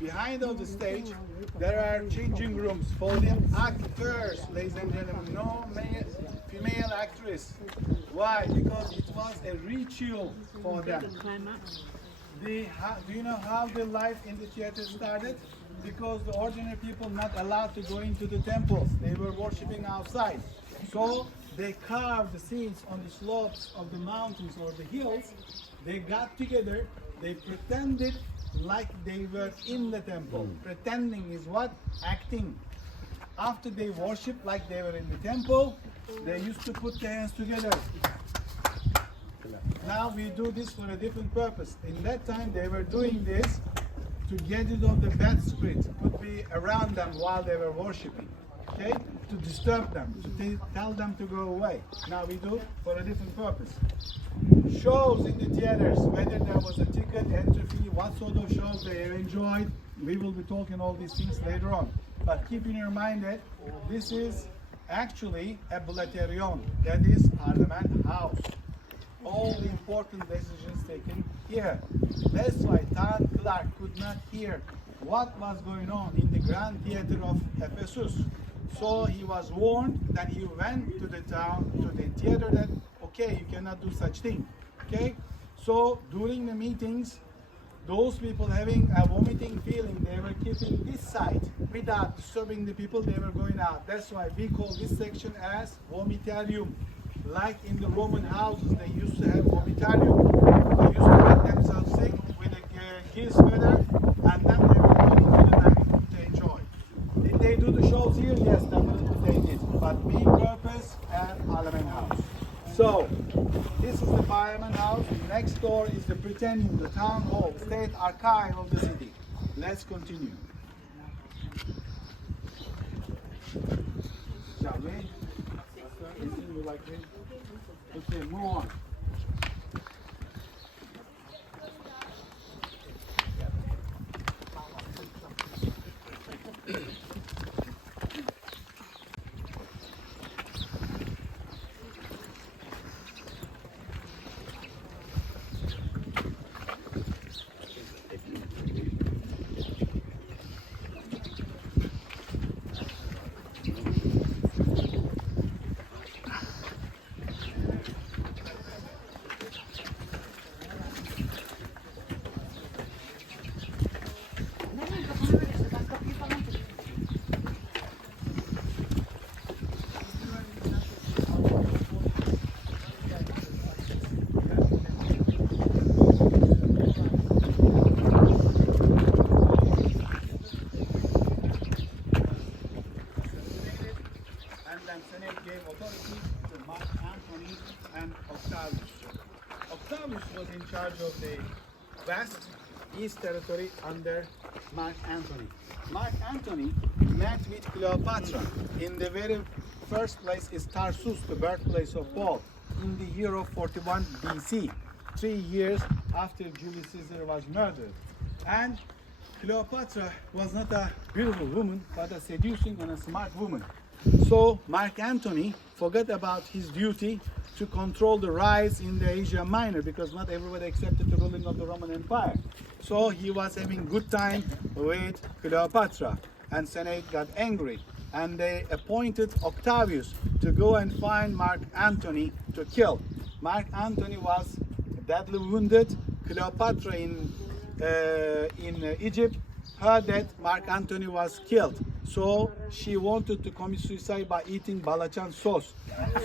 Behind of the stage there are changing rooms for the actors, ladies and gentlemen. No female actress. Why? Because it was a ritual for them. Do you know how the life in the theater started? Because the ordinary people not allowed to go into the temples. They were worshipping outside. So they carved the scenes on the slopes of the mountains or the hills. They got together, they pretended like they were in the temple. Pretending is what? Acting. After they worshipped like they were in the temple, they used to put their hands together. Now we do this for a different purpose. In that time they were doing this to get rid of the bad spirit, could be around them while they were worshipping, okay? To disturb them, to tell them to go away. Now we do for a different purpose. Shows in the theaters, whether there was a ticket, entry fee, what sort of shows they enjoyed, we will be talking all these things later on. But keep in your mind that this is actually a Bouleuterion, that is Parliament House. All the important decisions taken here. That's why Town Clerk could not hear what was going on in the Grand Theatre of Ephesus. So he was warned that he went to the town, to the theater, that, okay, you cannot do such thing. Okay? So during the meetings, those people having a vomiting feeling, they were keeping this side without disturbing the people, they were going out. That's why we call this section as vomitarium. Like in the Roman houses, they used to have vomitarium. They used to get themselves sick with a geese feather, and then they were going into walls here, yes, definitely they did. But main purpose and Parliament House. So, this is the Parliament House. Next door is the Praetorium, the Town Hall, State Archive of the city. Let's continue. Shall we? Anything you like me? Okay, move on. Senate gave authority to Mark Antony and Octavius. Octavius was in charge of the vast East territory under Mark Antony. Mark Antony met with Cleopatra. In the very first place is Tarsus, the birthplace of Paul, in the year of 41 BC, 3 years after Julius Caesar was murdered. And Cleopatra was not a beautiful woman, but a seducing and a smart woman. So Mark Antony forgot about his duty to control the rise in the Asia Minor, because not everybody accepted the ruling of the Roman Empire. So he was having good time with Cleopatra, and Senate got angry, and they appointed Octavius to go and find Mark Antony to kill. Mark Antony was badly wounded. Cleopatra in Egypt heard that Mark Antony was killed, so she wanted to commit suicide by eating balachan sauce.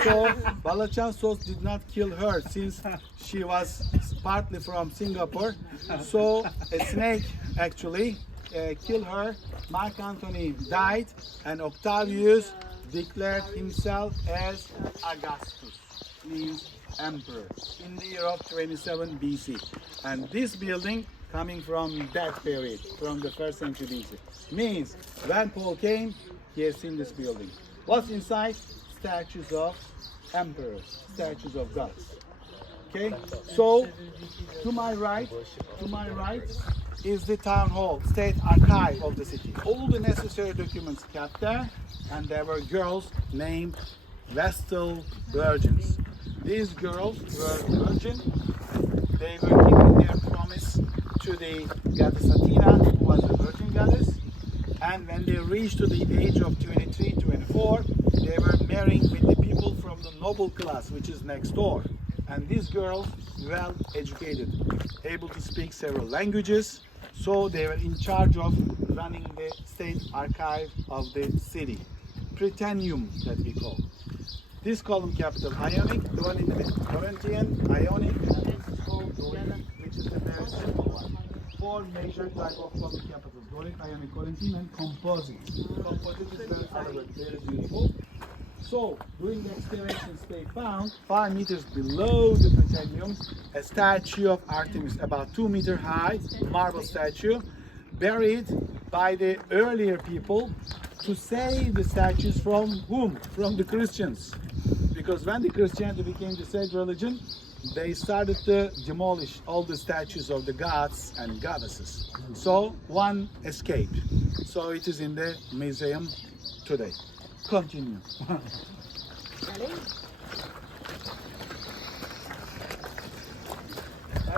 So balachan sauce did not kill her, since she was partly from Singapore. So a snake actually killed her. Mark Antony died, and Octavius declared himself as Augustus, means emperor, in the year of 27 BC. And this building coming from that period, from the 1st century BC, means when Paul came, he has seen this building. What's inside? Statues of emperors, statues of gods. Okay, so to my right is the town hall, state archive of the city. All the necessary documents kept there, and there were girls named Vestal virgins. These girls were virgin. They were keeping their promise to the goddess Athena, who was the virgin goddess, and when they reached to the age of 23, 24, they were marrying with the people from the noble class, which is next door. And these girls, well educated, able to speak several languages, so they were in charge of running the state archive of the city, Praetorium that we call. This column capital Ionic, the one in the middle, Corinthian, Ionic, and this is called Doric, which is the very simple one. 4 major type of column capitals: Doric, Ionic, Corinthian, and Composite. Composite is very elegant, very beautiful. So, during the excavations, they found 5 meters below the Praetorium a statue of Artemis, about 2 meters high, marble statue, buried by the earlier people to save the statues from whom? From the Christians. Because when the Christianity became the state religion, they started to demolish all the statues of the gods and goddesses. So one escaped. So it is in the museum today. Continue.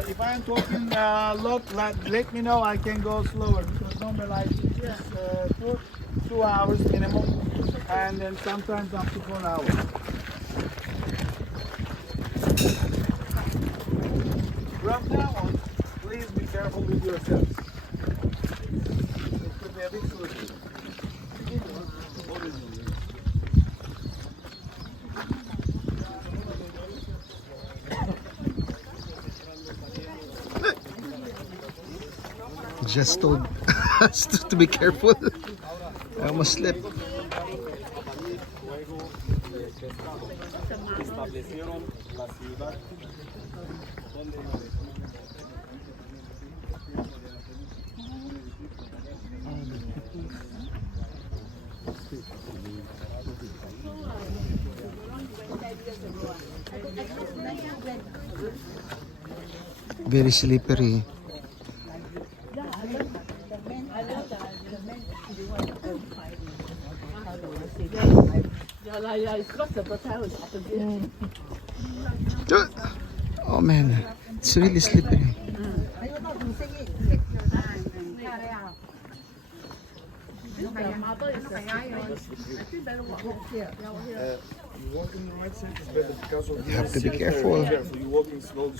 If I am talking a lot, let me know. I can go slower, because normally I teach this 2 hours minimum, and then sometimes up to 4 hours. From now on, please be careful with yourselves. It could be a bit slippery. Just told us to be careful. I almost slipped. Luego de pescado establecieron la ciudad donde Very slippery. Yeah, it's got the hotel is opposite. Oh man, it's really slippery. The marble is the I think better walk here. You walk in the right side is better because of You have to be careful. You walking slowly.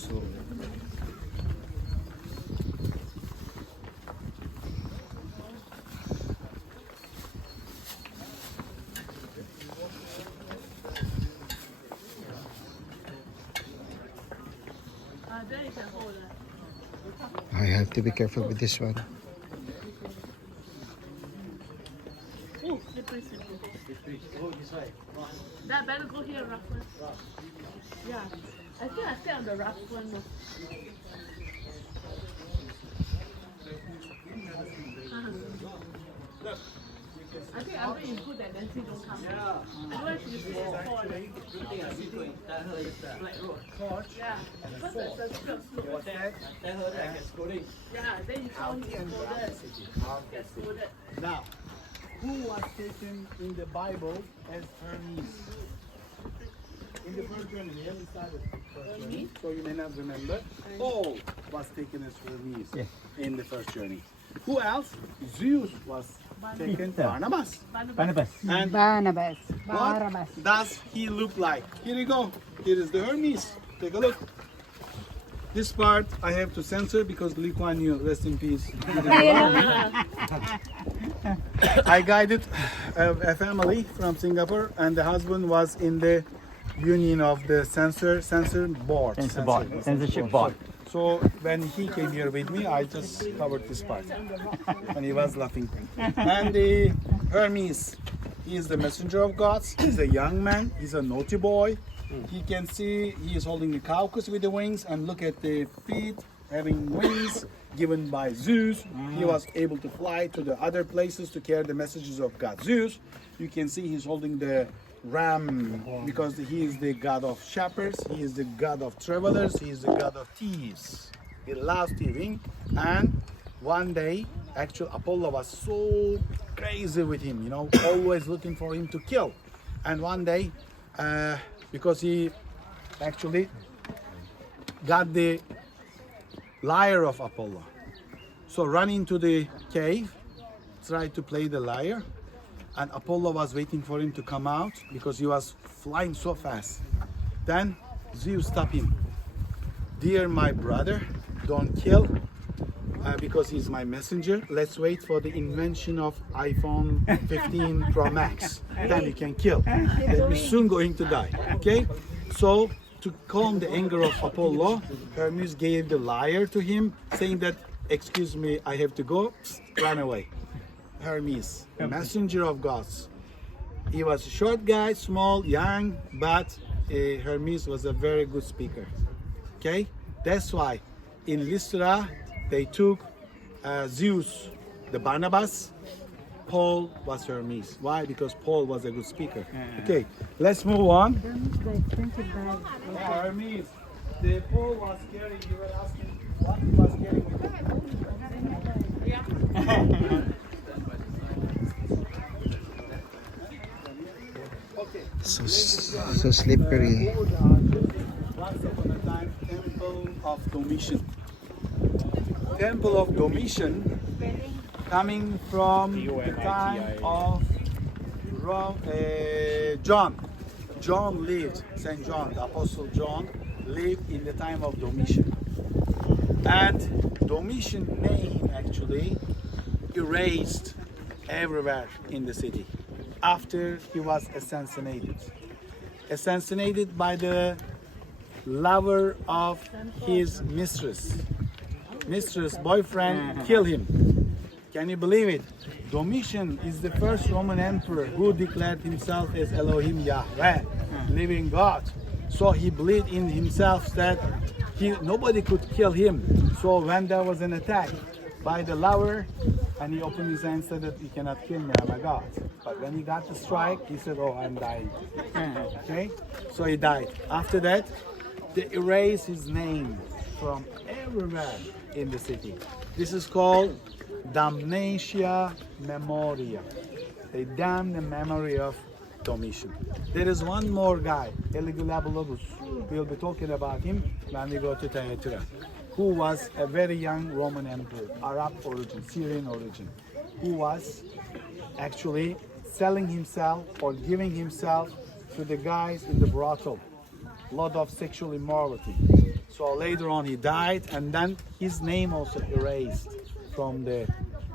There you can hold it. I have to be careful with this one. Oh, slippery, slippery. That better go here, rough one. Yeah. I think I stay on the rough one. No. I think I'm really good at dancing don't come. Otherwise you see it's fall. Yeah. Because there's a slope. Yeah, then you fall here and get scolded. Now, who was taken in the Bible as Hermes? In the first journey, we haven't started the first journey, so you may not remember. Paul was taken as Hermes in the first journey. Who else? Zeus was taken. Barnabas. And Barnabas. what does he look like? Here you go. Here is the Hermes. Take a look. This part I have to censor because Lee Kuan Yew, rest in peace. I guided a family from Singapore, and the husband was in the union of the censorship board. So when he came here with me, I just covered this part, and he was laughing. And the Hermes, he is the messenger of God. He's a young man. He's a naughty boy. He can see he is holding the caucus with the wings, and look at the feet having wings given by Zeus. He was able to fly to the other places to carry the messages of God. Zeus, you can see he's holding the ram because he is the god of shepherds, he is the god of travelers, he is the god of thieves. He loves thieving, and one day, actually Apollo was so crazy with him, you know, always looking for him to kill. And one day, because he actually got the lyre of Apollo, so run into the cave, tried to play the lyre, and Apollo was waiting for him to come out because he was flying so fast. Then Zeus stopped him. Dear my brother, don't kill because he's my messenger. Let's wait for the invention of iPhone 15 Pro Max. Then you can kill. He's soon going to die. Okay? So to calm the anger of Apollo, Hermes gave the lyre to him, saying that, excuse me, I have to go. Run away. Hermes, messenger of gods. He was a short guy, small, young, but Hermes was a very good speaker. Okay, that's why in Lystra they took Zeus, the Barnabas. Paul was Hermes. Why? Because Paul was a good speaker. Okay, let's move on. Hermes, the Paul was carrying. You were asking what he was carrying. So slippery. Once upon a time, Temple of Domitian. Temple of Domitian, coming from the time of John. John lived, St. John, the Apostle John, lived in the time of Domitian. And Domitian name actually erased everywhere in the city after he was assassinated. Assassinated by the lover of his mistress. Boyfriend killed him. Can you believe it? Domitian is the first Roman emperor who declared himself as Elohim Yahweh, living God. So he believed in himself that nobody could kill him. So when there was an attack by the lover, and he opened his hand and said that you cannot kill me, I'm a God. But when he got the strike, he said, oh, I'm dying. Okay? So he died. After that, they erased his name from everywhere in the city. This is called Damnatia Memoria. They damn the memory of Domitian. There is one more guy, Elagabulus. We'll be talking about him when we go to Thyatira, who was a very young Roman emperor, Arab origin, Syrian origin, who was actually selling himself or giving himself to the guys in the brothel. Lot of sexual immorality. So later on he died, and then his name also erased from the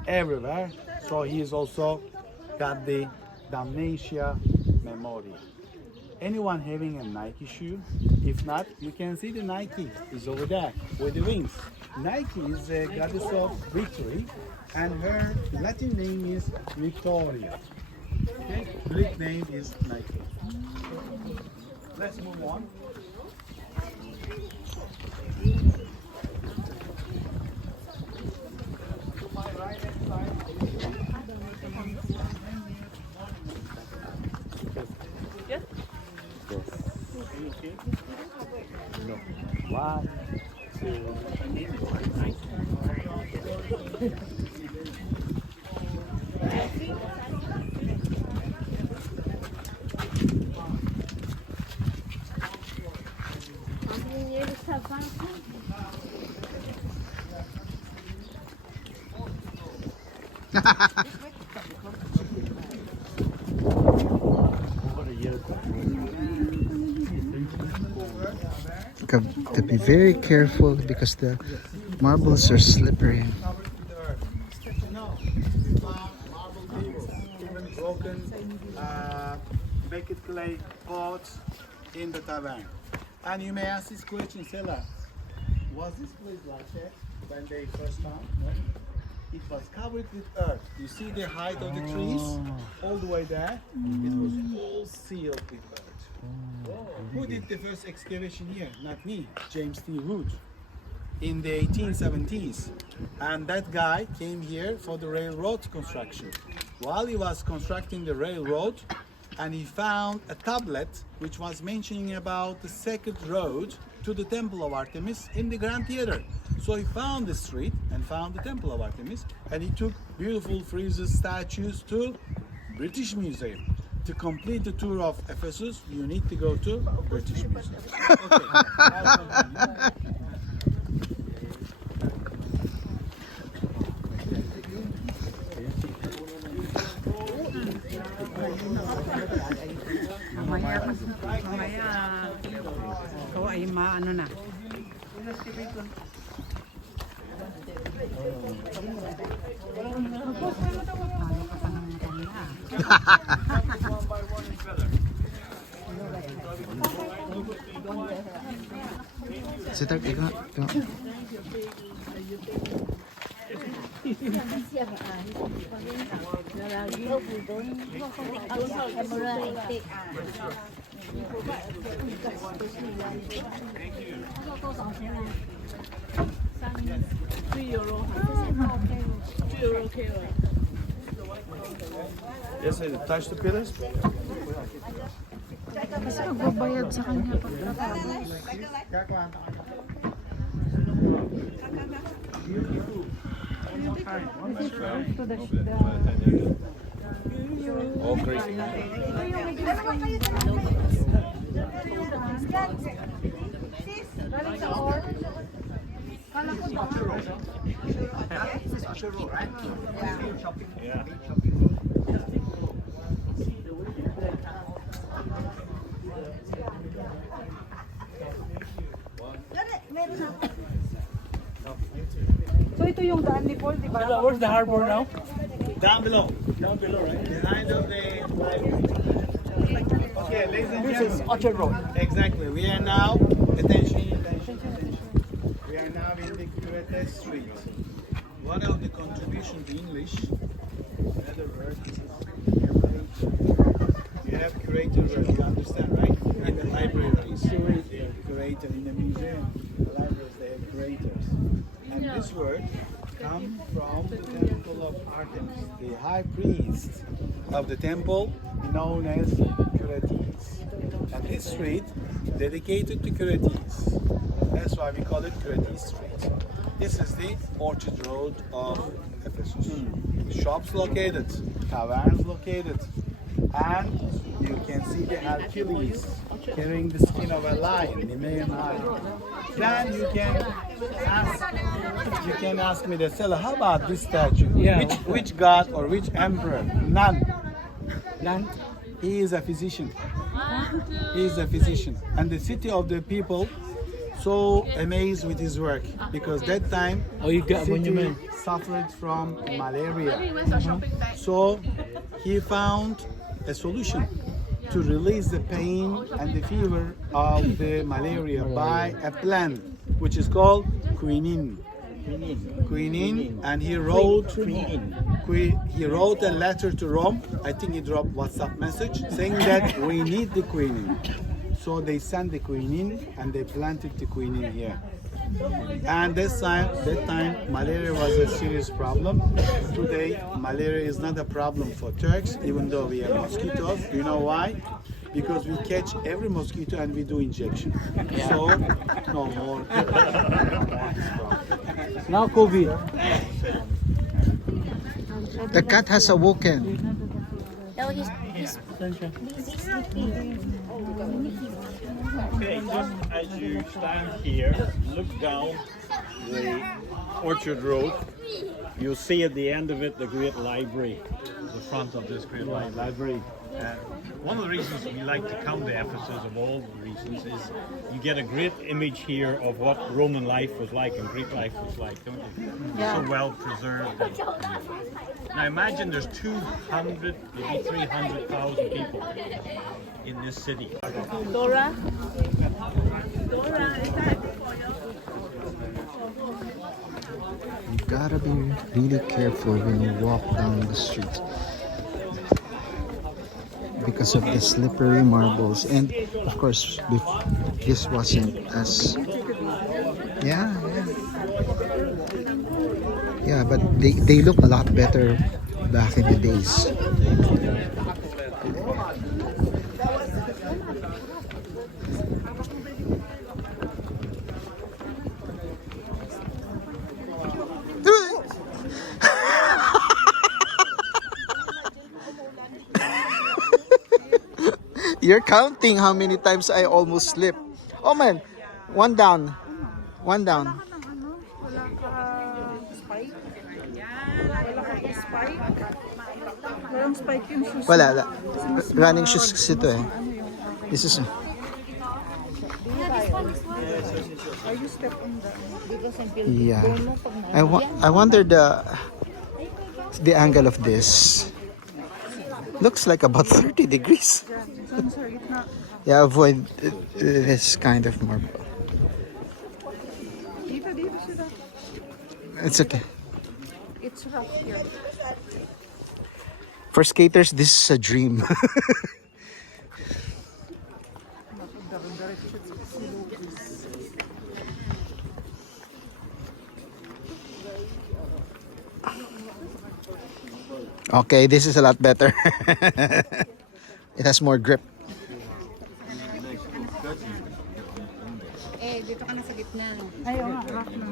everywhere. So he is also got the Damnatia Memoria. Anyone having a Nike shoe? If not, you can see the Nike is over there with the wings. Nike is a goddess of victory, and her Latin name is Victoria. Okay? Greek name is Nike. Let's move on. To my right hand side. Yes? Okay. No. 1, 2, Have to be very careful because the marbles are slippery. No, marble tables, even broken baked clay pots in the tavern. And you may ask this question, Sela, was this place like that when they first found? No? It was covered with earth. You see the height of the trees all the way there? It was all sealed with earth. Who did the first excavation here? Not me, James T. Wood, in the 1870s. And that guy came here for the railroad construction. While he was constructing the railroad, and he found a tablet which was mentioning about the second road to the Temple of Artemis in the Grand Theater. So he found the street and found the Temple of Artemis, and he took beautiful friezes, statues to British Museum. To complete the tour of Ephesus, you need to go to British Museum. Mamaya, ikaw ay maano na. Sitar, ikaw. Yes, I touch the pillars. Kasi magbabayad sa kanya pagkatapos. all crazy. Yeah. So ito yung daan ni Paul, di ba? Where's the harbor now? Down below, right? Behind of the library. Okay, ladies and This is gentlemen. Orchard Road. Exactly. We are now, attention. We are now in the Kuşadası Street. one of the contribution to English, another word, you have curator word, you understand, right? In the libraries, curator, in the museum, the libraries, they have curators. And this word comes from the Temple of Artemis, the high priest of the temple known as Curates. And this street dedicated to Curates. That's why we call it Curates Street. This is the Orchard Road of Ephesus. Shops located, taverns located, and you can see the Hercules carrying the skin of a lion, the Nemean lion. Then you can ask me, the seller, how about this statue? Yeah. Which god or which emperor? None. He is a physician. He is a physician. And the city of the people so amazed with his work because that time you got city monument. suffered from malaria. So he found a solution to release the pain and the fever of the malaria by a plant which is called quinine. Quinine, and he wrote a letter to Rome. I think he dropped WhatsApp message saying that we need the quinine. So they sent the quinine and they planted the quinine here. And that time malaria was a serious problem. Today malaria is not a problem for Turks, even though we have mosquitoes. Do you know why? Because we catch every mosquito and we do injection. So no more. Now COVID. The cat has awoken. Oh, he's Okay, just as you stand here, look down the Orchard Road, you'll see at the end of it the great library, the front of this great library. One of the reasons we like to come to Ephesus, of all the reasons, is you get a great image here of what Roman life was like and Greek life was like, don't you? So well preserved. Now imagine there's 200, maybe 300,000 people in this city. Dora? You gotta be really careful when you walk down the street because of the slippery marbles, and of course this wasn't as yeah, but they look a lot better back in the days. You're counting how many times I almost slipped. Oh man, one down. Wala ka spike? Walang spike yung shoes. Wala. Running shoes kasi ito eh. This is... Are you step on the... Yeah. I wonder the angle of this. Looks like about 30 degrees. Yeah, avoid this kind of marble. It's okay. It's rough here. For skaters, this is a dream. Okay, this is a lot better. It has more grip. eh, dito ka na sa gitna. Ayaw nga, rough na.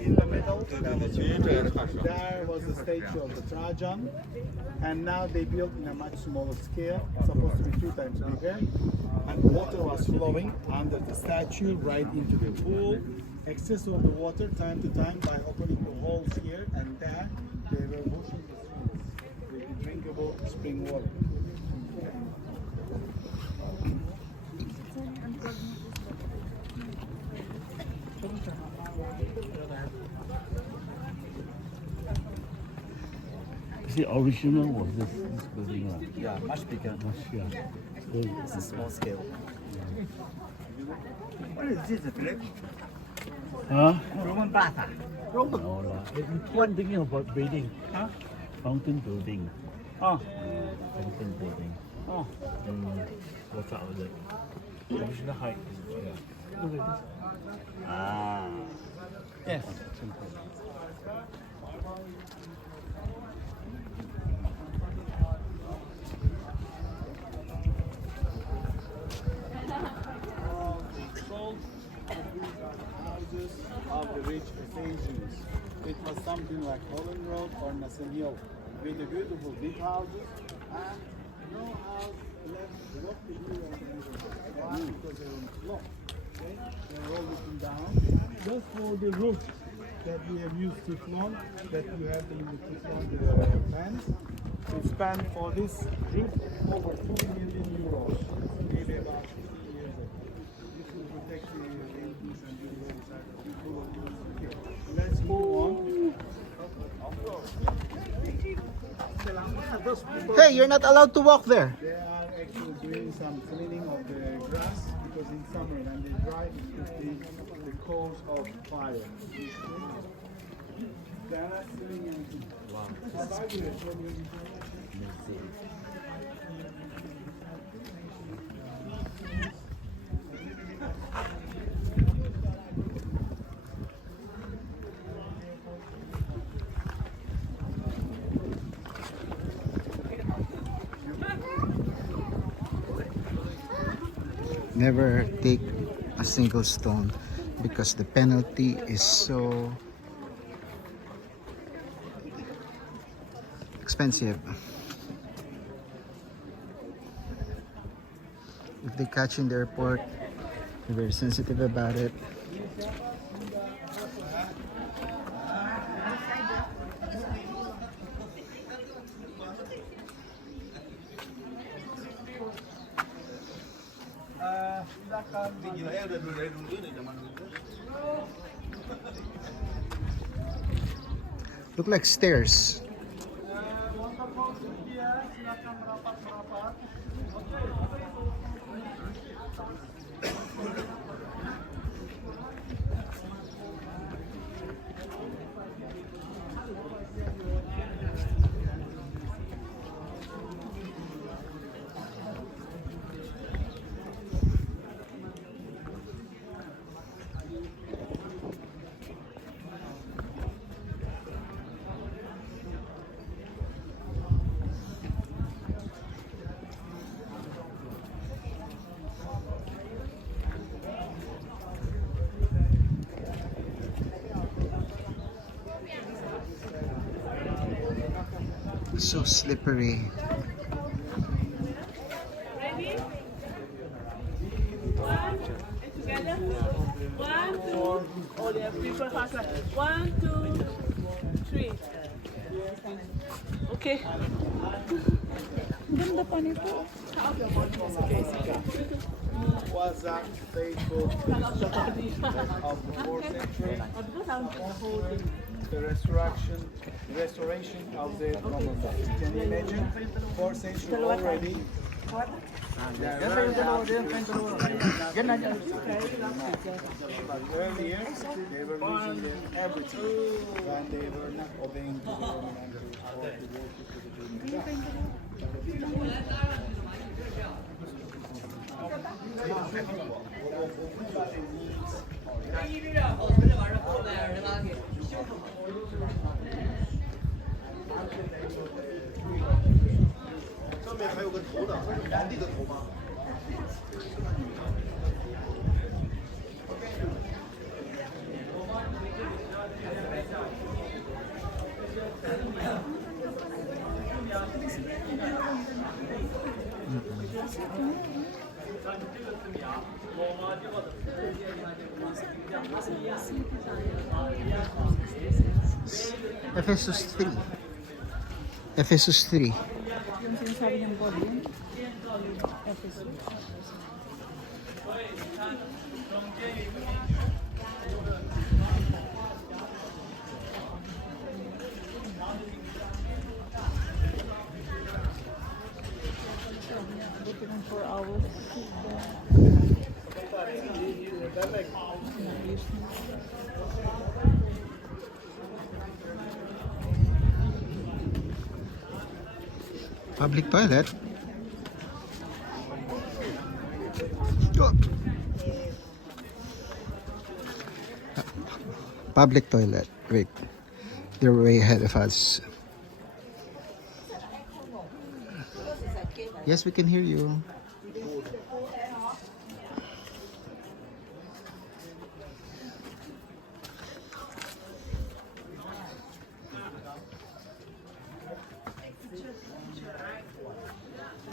In the middle, there was the statue of the Trajan, and now they built in a much smaller scale, supposed to be 2 times bigger, and water was flowing under the statue right into the pool. Excess of the water time to time by opening the holes here and there, they were washing the streets with the drinkable spring water. Is the original was this building? Yeah, much bigger. It's a small scale. What is this, Philip? Huh? Roman bath. No lah. One thinking about building. Huh? Fountain building. Oh, Fountain building. oh. What's up with it? Original height. Yeah. Look at this. Ah. Yes. Houses of the rich Ephesians. It was something like Holland Road or Nassim Hill, with the beautiful big houses and no house left what to do on the why? Because they were blocked. Okay? They're all looking down. Just for the roof that we have used Teflon, that you have in the Teflon pans. We spent for this roof over 2 million euros. Maybe about 50 years ago. This will protect the buildings and the people of the Let's move on. Hey, you're not allowed to walk there. They are actually doing some cleaning of the grass because in summer when they dry it could be the cause of fire. They are not doing anything. How about you? Never take a single stone because the penalty is so expensive. If they catch you in the airport, they're very sensitive about it. Look like stairs. So slippery. Ready? One, together. 1, 2. Oh, they have people faster. 1, 2, 3. Okay. Ganda pa nito. Was a faithful of the 4th century. The restoration of the Roman bath. Can you imagine? 4th century already. But earlier, they were losing everything when they were not obeying the Roman Empire or the worship to the Roman Ephesus 3. Ephesus 3. Yung sinasabi niyang volume. Ephesus. Looking in 4 hours. Public toilet. Public toilet. Wait. They're way ahead of us. Yes, we can hear you.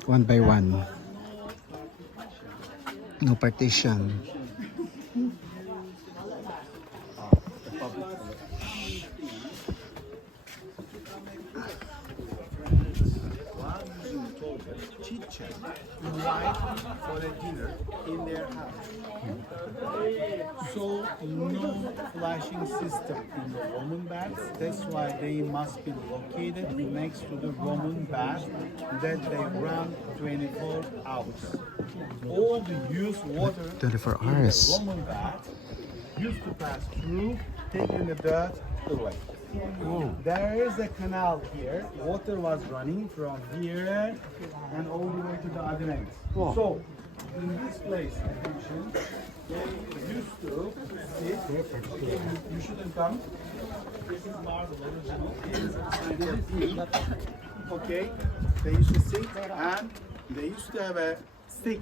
One by one. No partition. Chit-chat, invite for a dinner in their house. So no flashing system in the Roman baths. That's why they must be located next to the Roman bath that they run 24 hours. All the used water 24 in hours. the Roman bath used to pass through, taking the dirt away. There is a canal here. Water was running from here and all the way to the other end. So, in this place, attention, they used to sit. Okay, you shouldn't come. This is marble original. Okay, they used to sit and they used to have a stick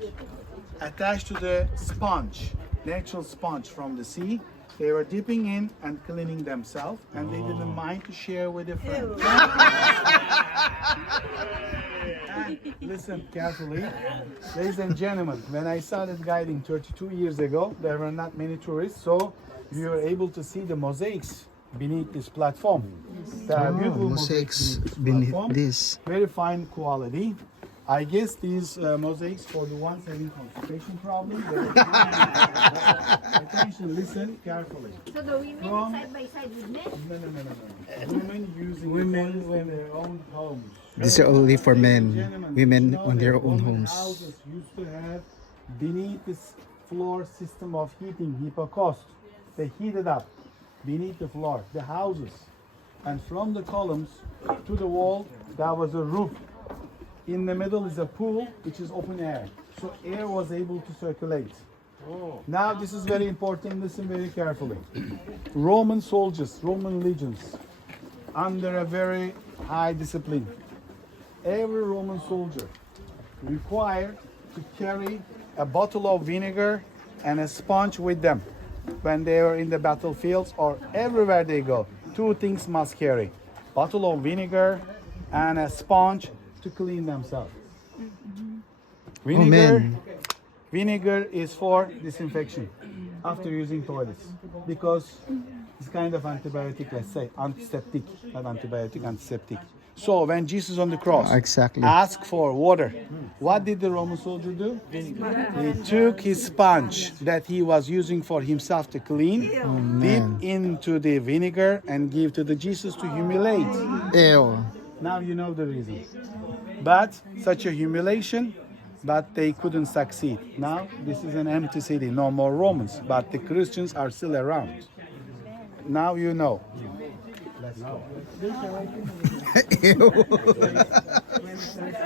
attached to the sponge, natural sponge from the sea. They were dipping in and cleaning themselves, and they didn't mind to share with their friends. And listen carefully, ladies and gentlemen. When I started guiding 32 years ago, there were not many tourists, so we were able to see the mosaics beneath this platform. There are beautiful Mosaics beneath beneath this. very fine quality. I guess these mosaics for the ones having constipation problems. Attention, listen carefully. So the women From- side by side with men? No. Women using women in their own homes. These are only for men. Gentlemen, Women you know on their that own Roman homes. Houses used to have beneath this floor system of heating, hypocaust. They heated up beneath the floor, the houses. And from the columns to the wall, there was a roof. In the middle is a pool, which is open air. So air was able to circulate. Now this is very important, listen very carefully. Roman soldiers, Roman legions, under a very high discipline. Every Roman soldier required to carry a bottle of vinegar and a sponge with them when they were in the battlefields or everywhere they go. Two things must carry: bottle of vinegar and a sponge to clean themselves. man. Vinegar is for disinfection after using toilets because it's kind of antibiotic, let's say, antiseptic, not antibiotic, antiseptic. So when Jesus on the cross Exactly. asked for water, what did the Roman soldier do? He took his sponge that he was using for himself to clean, dip into the vinegar and give to the Jesus to humiliate. Ew. Now you know the reason. But such a humiliation, but they couldn't succeed. Now this is an empty city, no more Romans, but the Christians are still around. Now you know. Let's go. Ew.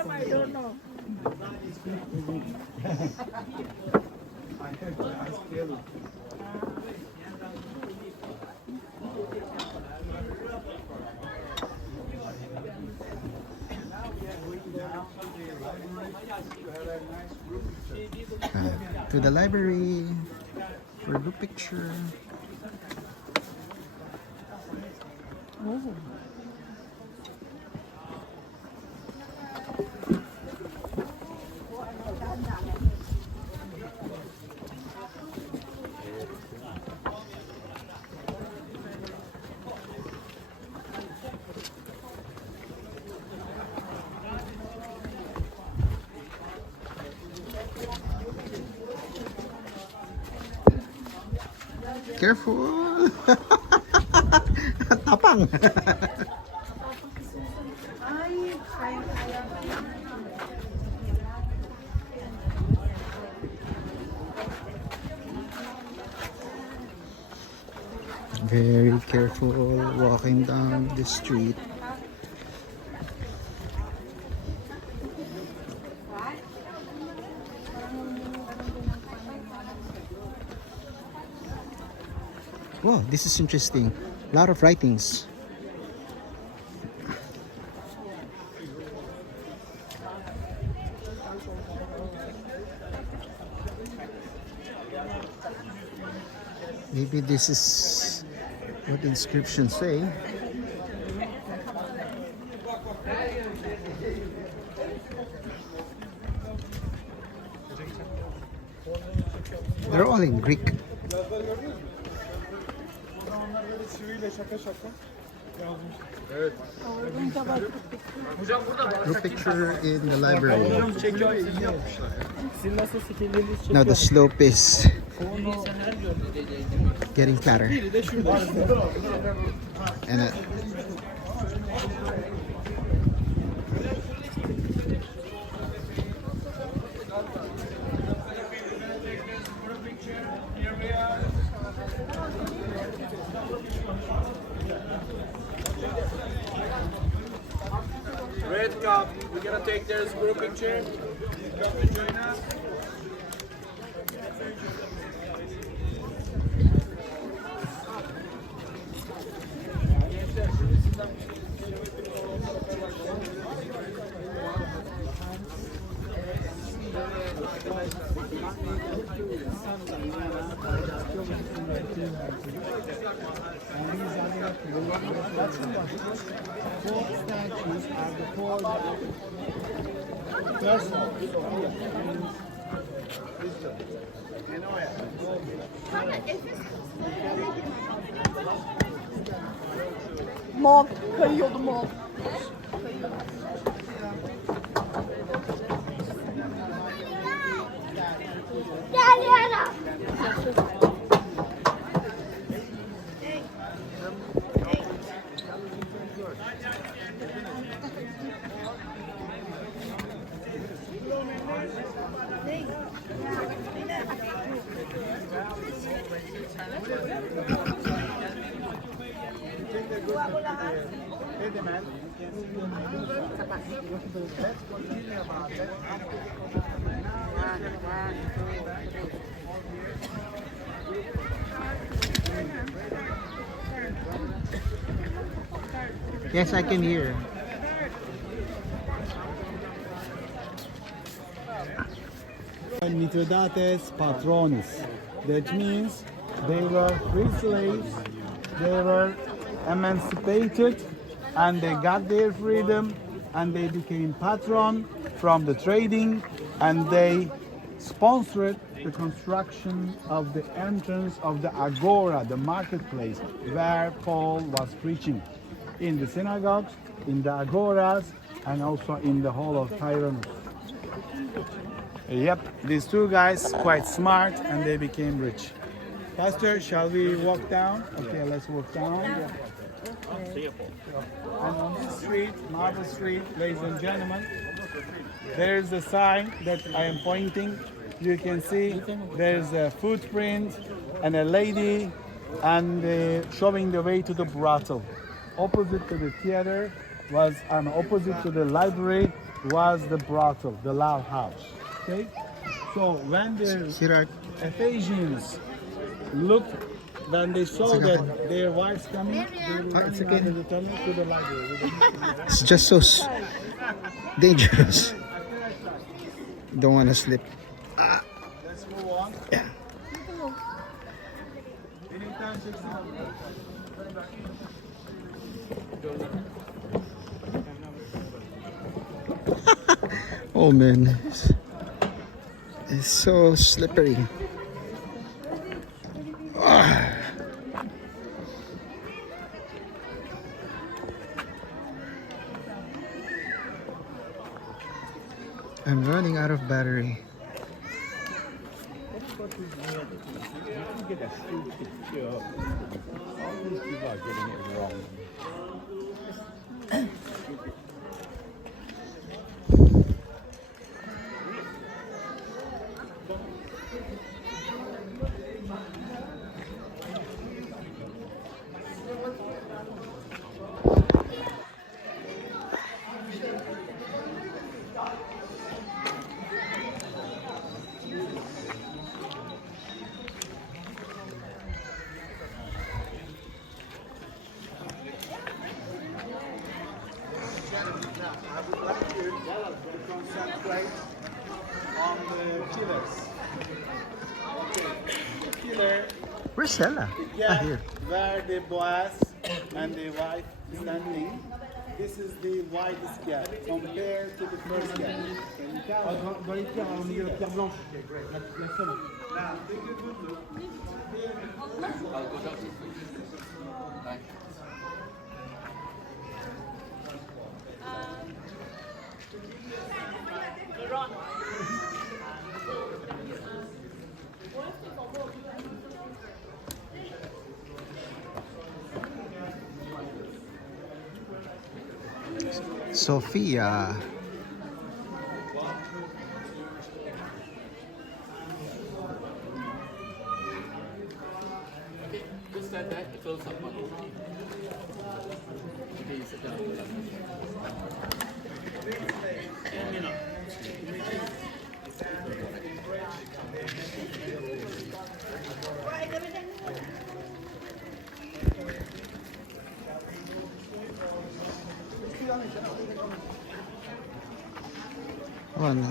I don't know. I have to ask you. To the library for a group picture. Careful! Tapang! Very careful walking down the street. Wow, this is interesting. A lot of writings. Maybe this is what the inscriptions say. They're all in Greek. Group picture in the library. Now the slope is getting flatter. And Red cup, we're gonna take this group picture. Come and join us. Four statues are the four Mont kayıyordu mont. Geliyorum. yes, I can hear. Mithridates Patronis. That means they were free slaves, they were emancipated, and they got their freedom, and they became patron from the trading, and they sponsored the construction of the entrance of the agora, the marketplace, where Paul was preaching, in the synagogues, in the agoras, and also in the hall of Tyrannus. Yep, these two guys quite smart, and they became rich. Pastor, shall we walk down? Okay, let's walk down. And on this street, Marble Street, ladies and gentlemen, there's a sign that I am pointing. You can see there's a footprint and a lady and showing the way to the brothel. Opposite to the theater was, opposite to the library was the brothel, the loud house. Okay, so when the Sirach. Ephesians looked, when they saw that their wives coming, they were it's running okay. out of the tunnel to the library. It's just so dangerous. Don't want to slip. Let's move on. Yeah. Anytime, 16. Oh man, it's so slippery. Ah. I'm running out of battery. because he's near the beach, you can get a full picture of all these people are getting it wrong. I would like you to concentrate on the pillars. Okay, the pillar, Where's Stella? the Ah, gap here. where the boys and the wife standing. This is the widest gap compared to the first gap. Can you count? Dans les pierres, au milieu de la pierre blanche. La seule. Now, take a good look. Sophia. Just like that, it fills up one. Okay, sit down. Oh, no.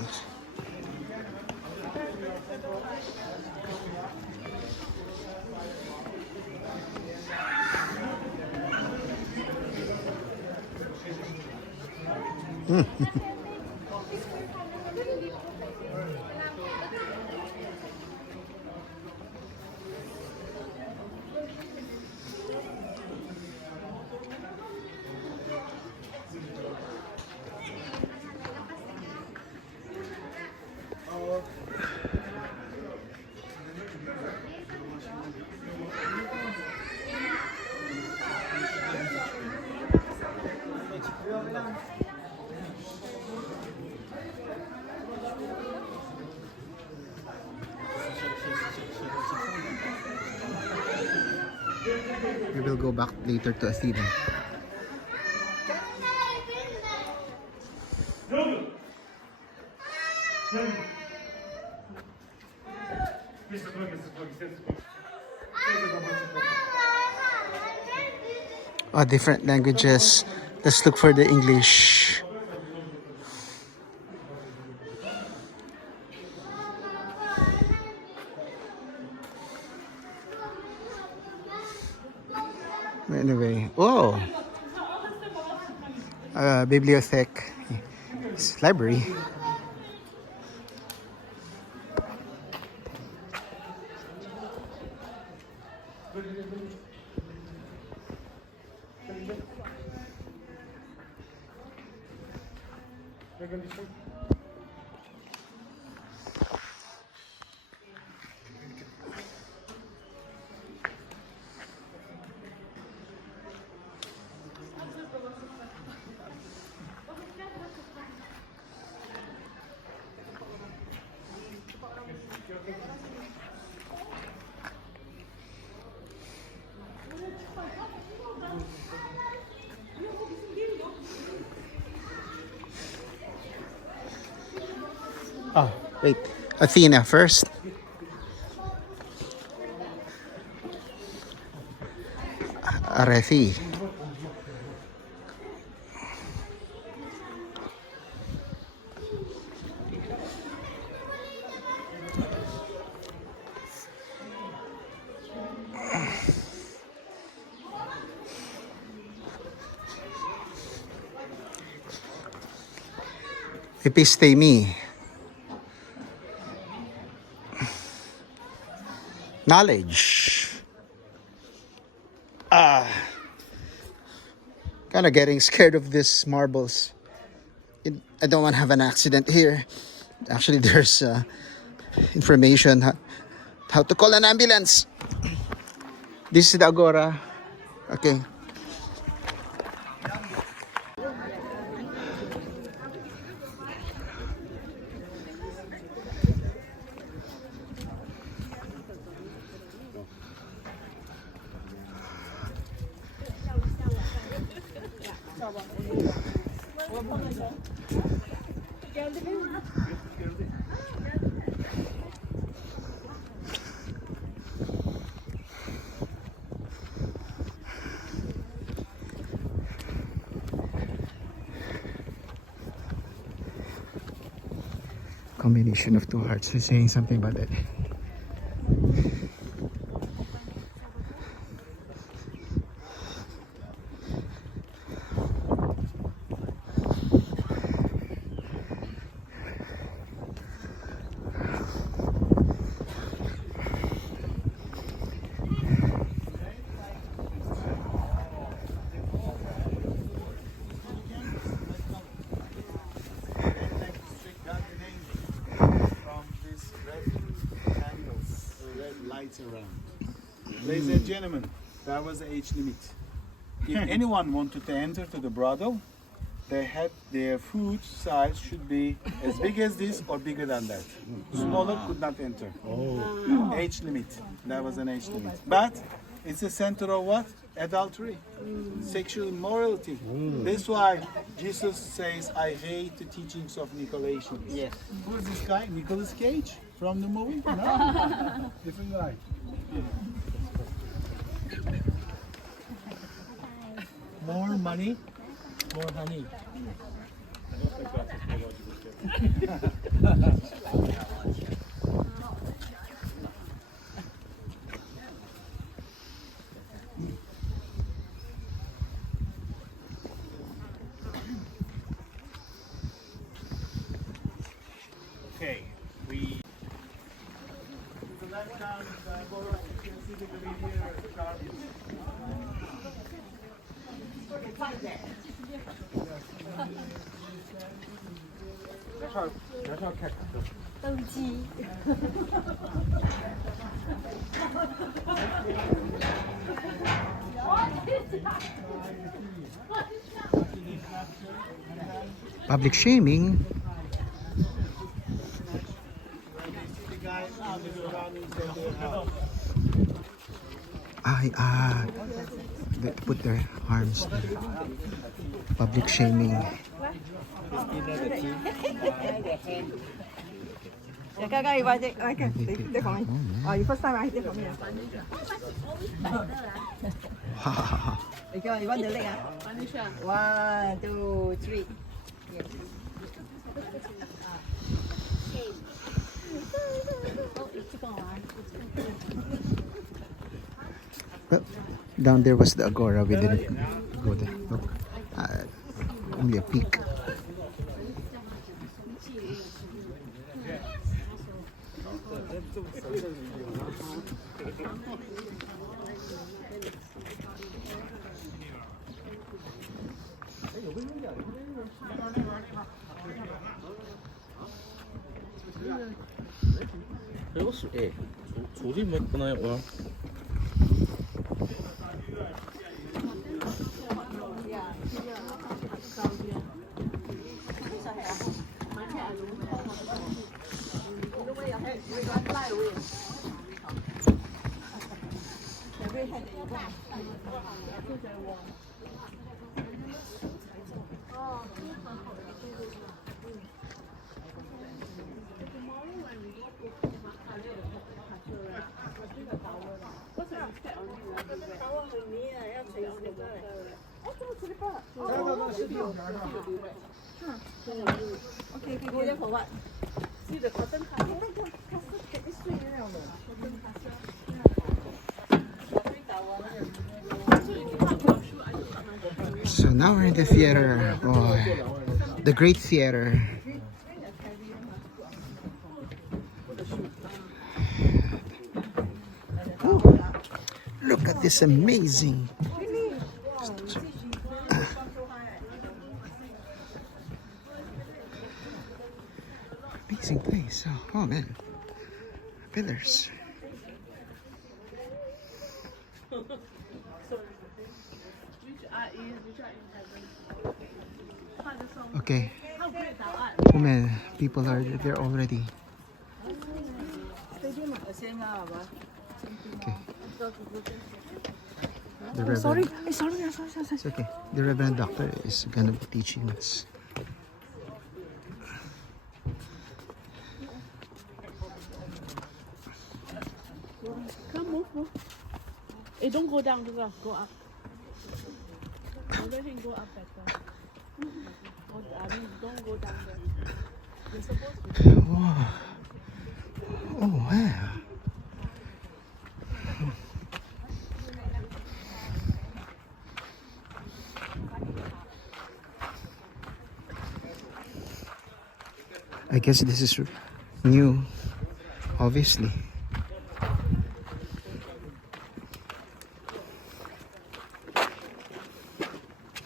We will go back later to Athena. Oh, different languages. Let's look for the English. Anyway, oh, bibliothèque, it's library. Oh, wait. Athena first. Arethi. Episteme. Knowledge. Kind of getting scared of these marbles. I don't want to have an accident here. Actually, there's information How to call an ambulance. This is the Agora. Okay. Combination of two hearts. We're saying something about that. Around. Ladies and gentlemen, that was the age limit. If anyone wanted to enter to the brothel, they had their food size should be as big as this or bigger than that. Smaller could not enter. Age limit. That was an age limit. But it's a center of what? Adultery, sexual immorality. That's why Jesus says, I hate the teachings of Nicolaitans. Yes. Who is this guy? Nicolas Cage from the movie? No? Different guy. More money, more honey. Okay, we The left hand, you can see the riviera Charles. Public shaming. They put their arms there. Public shaming. You first time I did from here. You want the leg? 1, 2, 3. Well, down there was the Agora. We didn't go there. Look, only a peak. Okay, go there for what? See the cotton castle? So now we're in the theater. Oh, the Great Theater. Ooh, look at this amazing. Amazing place. Oh man. Pillars. So, which art is, which art in heaven? Father, song. Okay. How great thou art. Oh man, people are there already. Okay. The Reverend, sorry. it's okay. The Reverend Doctor is gonna be teaching us. Come, move. Hey, don't go down, go up. Let him go up better. I mean, don't go down there. You're supposed to. Wow. Oh wow. I guess this is new, obviously.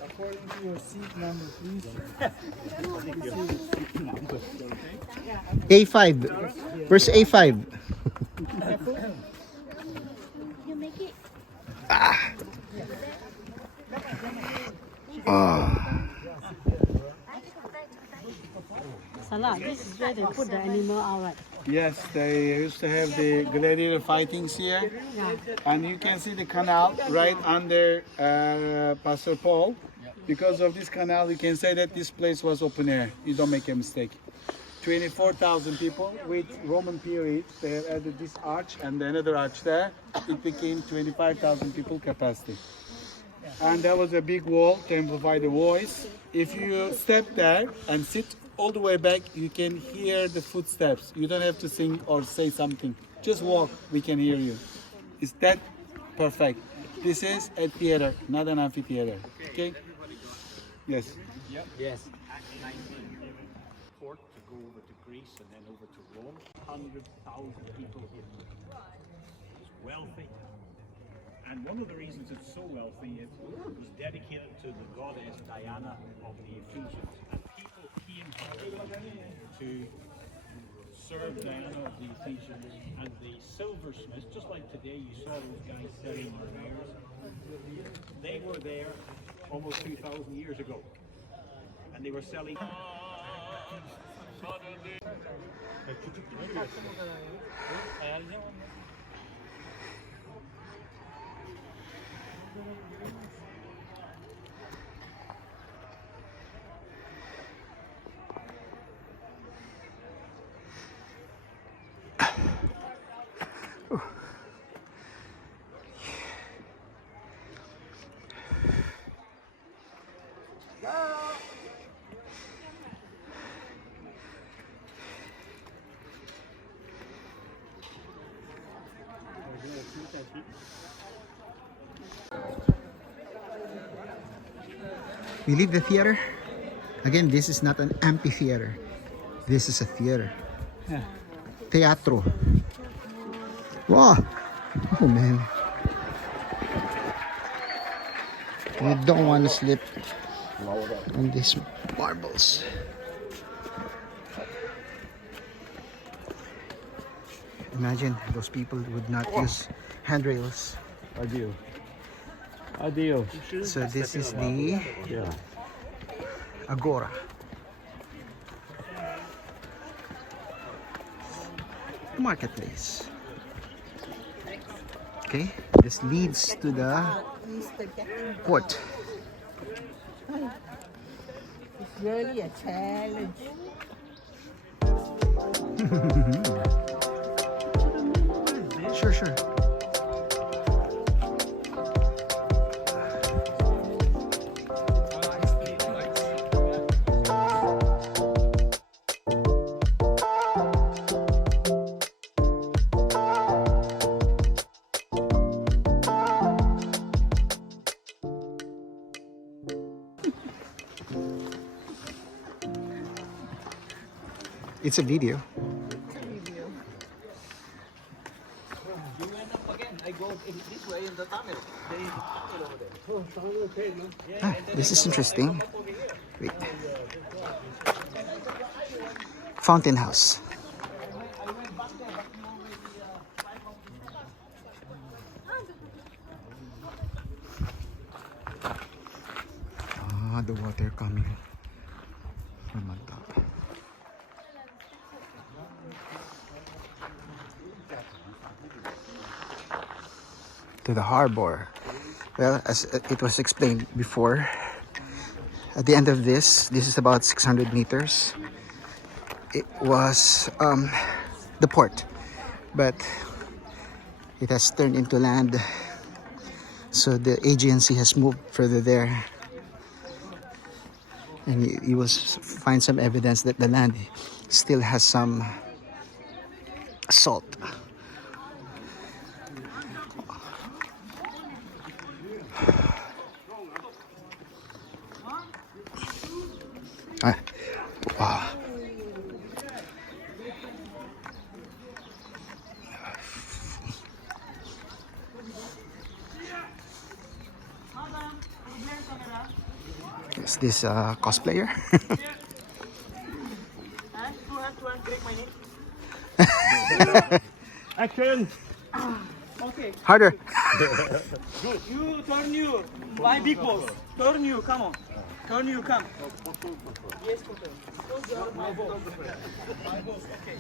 According to your seat number, please. A5. Where's A5? You make it. Salah, this is where they put the animal out, right? Yes, they used to have the gladiator fightings here. And you can see the canal right under Pastor Paul. Because of this canal, you can say that this place was open air. You don't make a mistake. 24,000 people with Roman period. They have added this arch and another arch there. It became 25,000 people capacity. And there was a big wall to amplify the voice. If you step there and sit all the way back, you can hear the footsteps. You don't have to sing or say something. Just walk, we can hear you. Is that perfect? This is a theater, not an amphitheater. Okay? Yes. Yes. Act 19. Port to go over to Greece and then over to Rome. 100,000 people in there. It's wealthy. And one of the reasons it's so wealthy is it was dedicated to the goddess Diana of the Ephesians. And people came here to serve Diana of the Ephesians. And the silversmiths, just like today you saw those guys selling wares, they were there almost 2,000 years ago. And they were selling. We leave the theater. Again, this is not an amphitheater. This is a theater. Yeah. Teatro. Wow. Oh man. You don't want to slip on these marbles. Imagine those people would not use handrails. Adieu. Adieu. So this is the Yeah. Agora. Marketplace. Okay, this leads to the port. It's really a challenge. Sure. It's a video. Ah, this is interesting. Wait. Fountain house. the water coming from on top. To the harbor. Well, as it was explained before, at the end of this is about 600 meters. It was the port, but it has turned into land. So the agency has moved further there, and you will find some evidence that the land still has some salt. Wow. Is this a cosplayer? Action! Okay. Harder. Good. You turn you. My big boss. Turn you. Come on. Turn you. Come. Yes, my boss. My boss. Okay.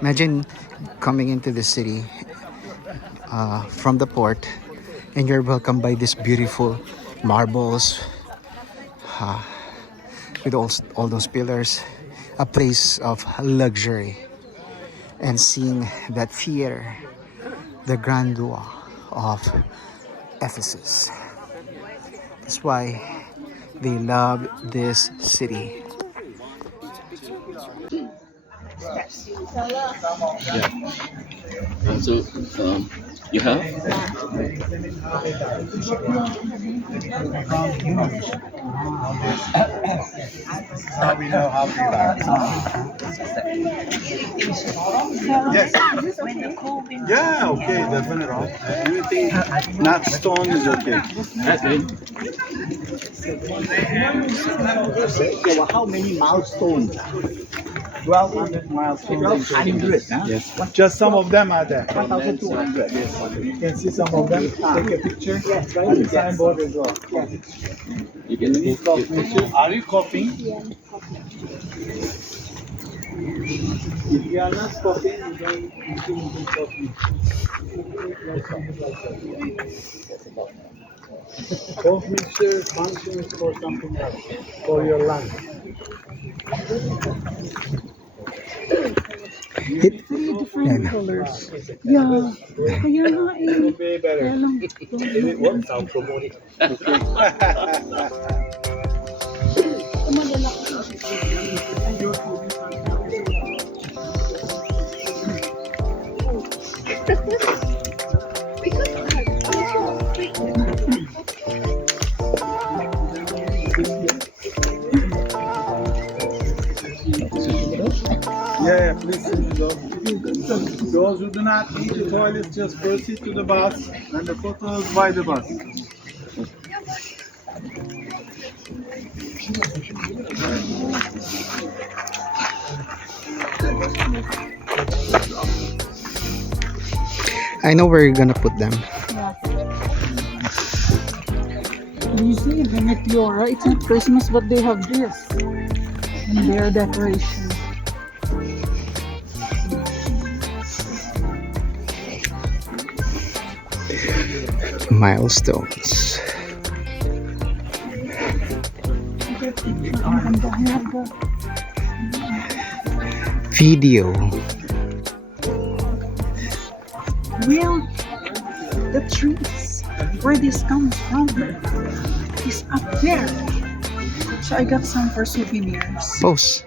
Imagine coming into the city from the port, and you're welcomed by these beautiful marbles with all those pillars, a place of luxury, and seeing that theater, the grandeur of Ephesus. That's why they love this city. Yeah. So, you have? Now we know how to back. Yes. Yeah, okay, definitely. Anything not stone is okay. That's it. There were how many milestones? 1,200 milestones. 1,200. Yes. Just some of them are there. 1,200. You can see some of them. Take a picture. And the signboard as well. You can Are you copying? If you are not copying, you can copy. Both mixture functions for something else, for your lunch. Different colors. Yeah. Kaya nga eh. Way better. Kaya lang. It works, I'll promote it. Yeah, please sit those. Those who do not need the toilet, just proceed to the bus, and the photos by the bus. I know where you're gonna put them. You see, even if you're, it's not Christmas, but they have this. And their decoration. Milestones. Video. Well, the trees, where this comes from, is up there. So I got some for souvenirs. Pose.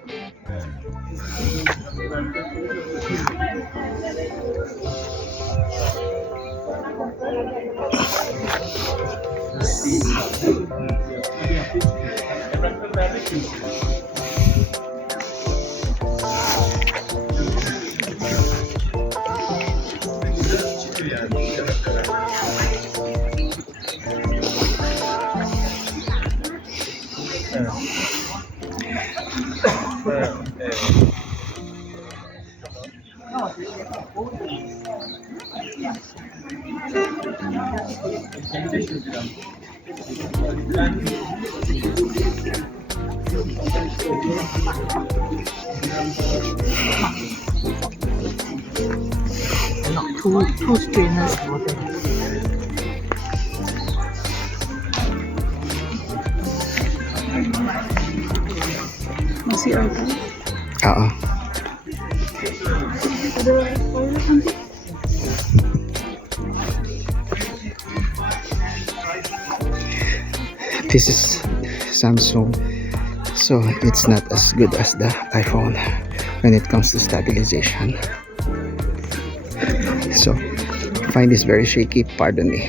Two streamers for them. Masih ada? Oo. Ada toilet nanti? This is Samsung, so it's not as good as the iPhone when it comes to stabilization. So, I find this very shaky, pardon me.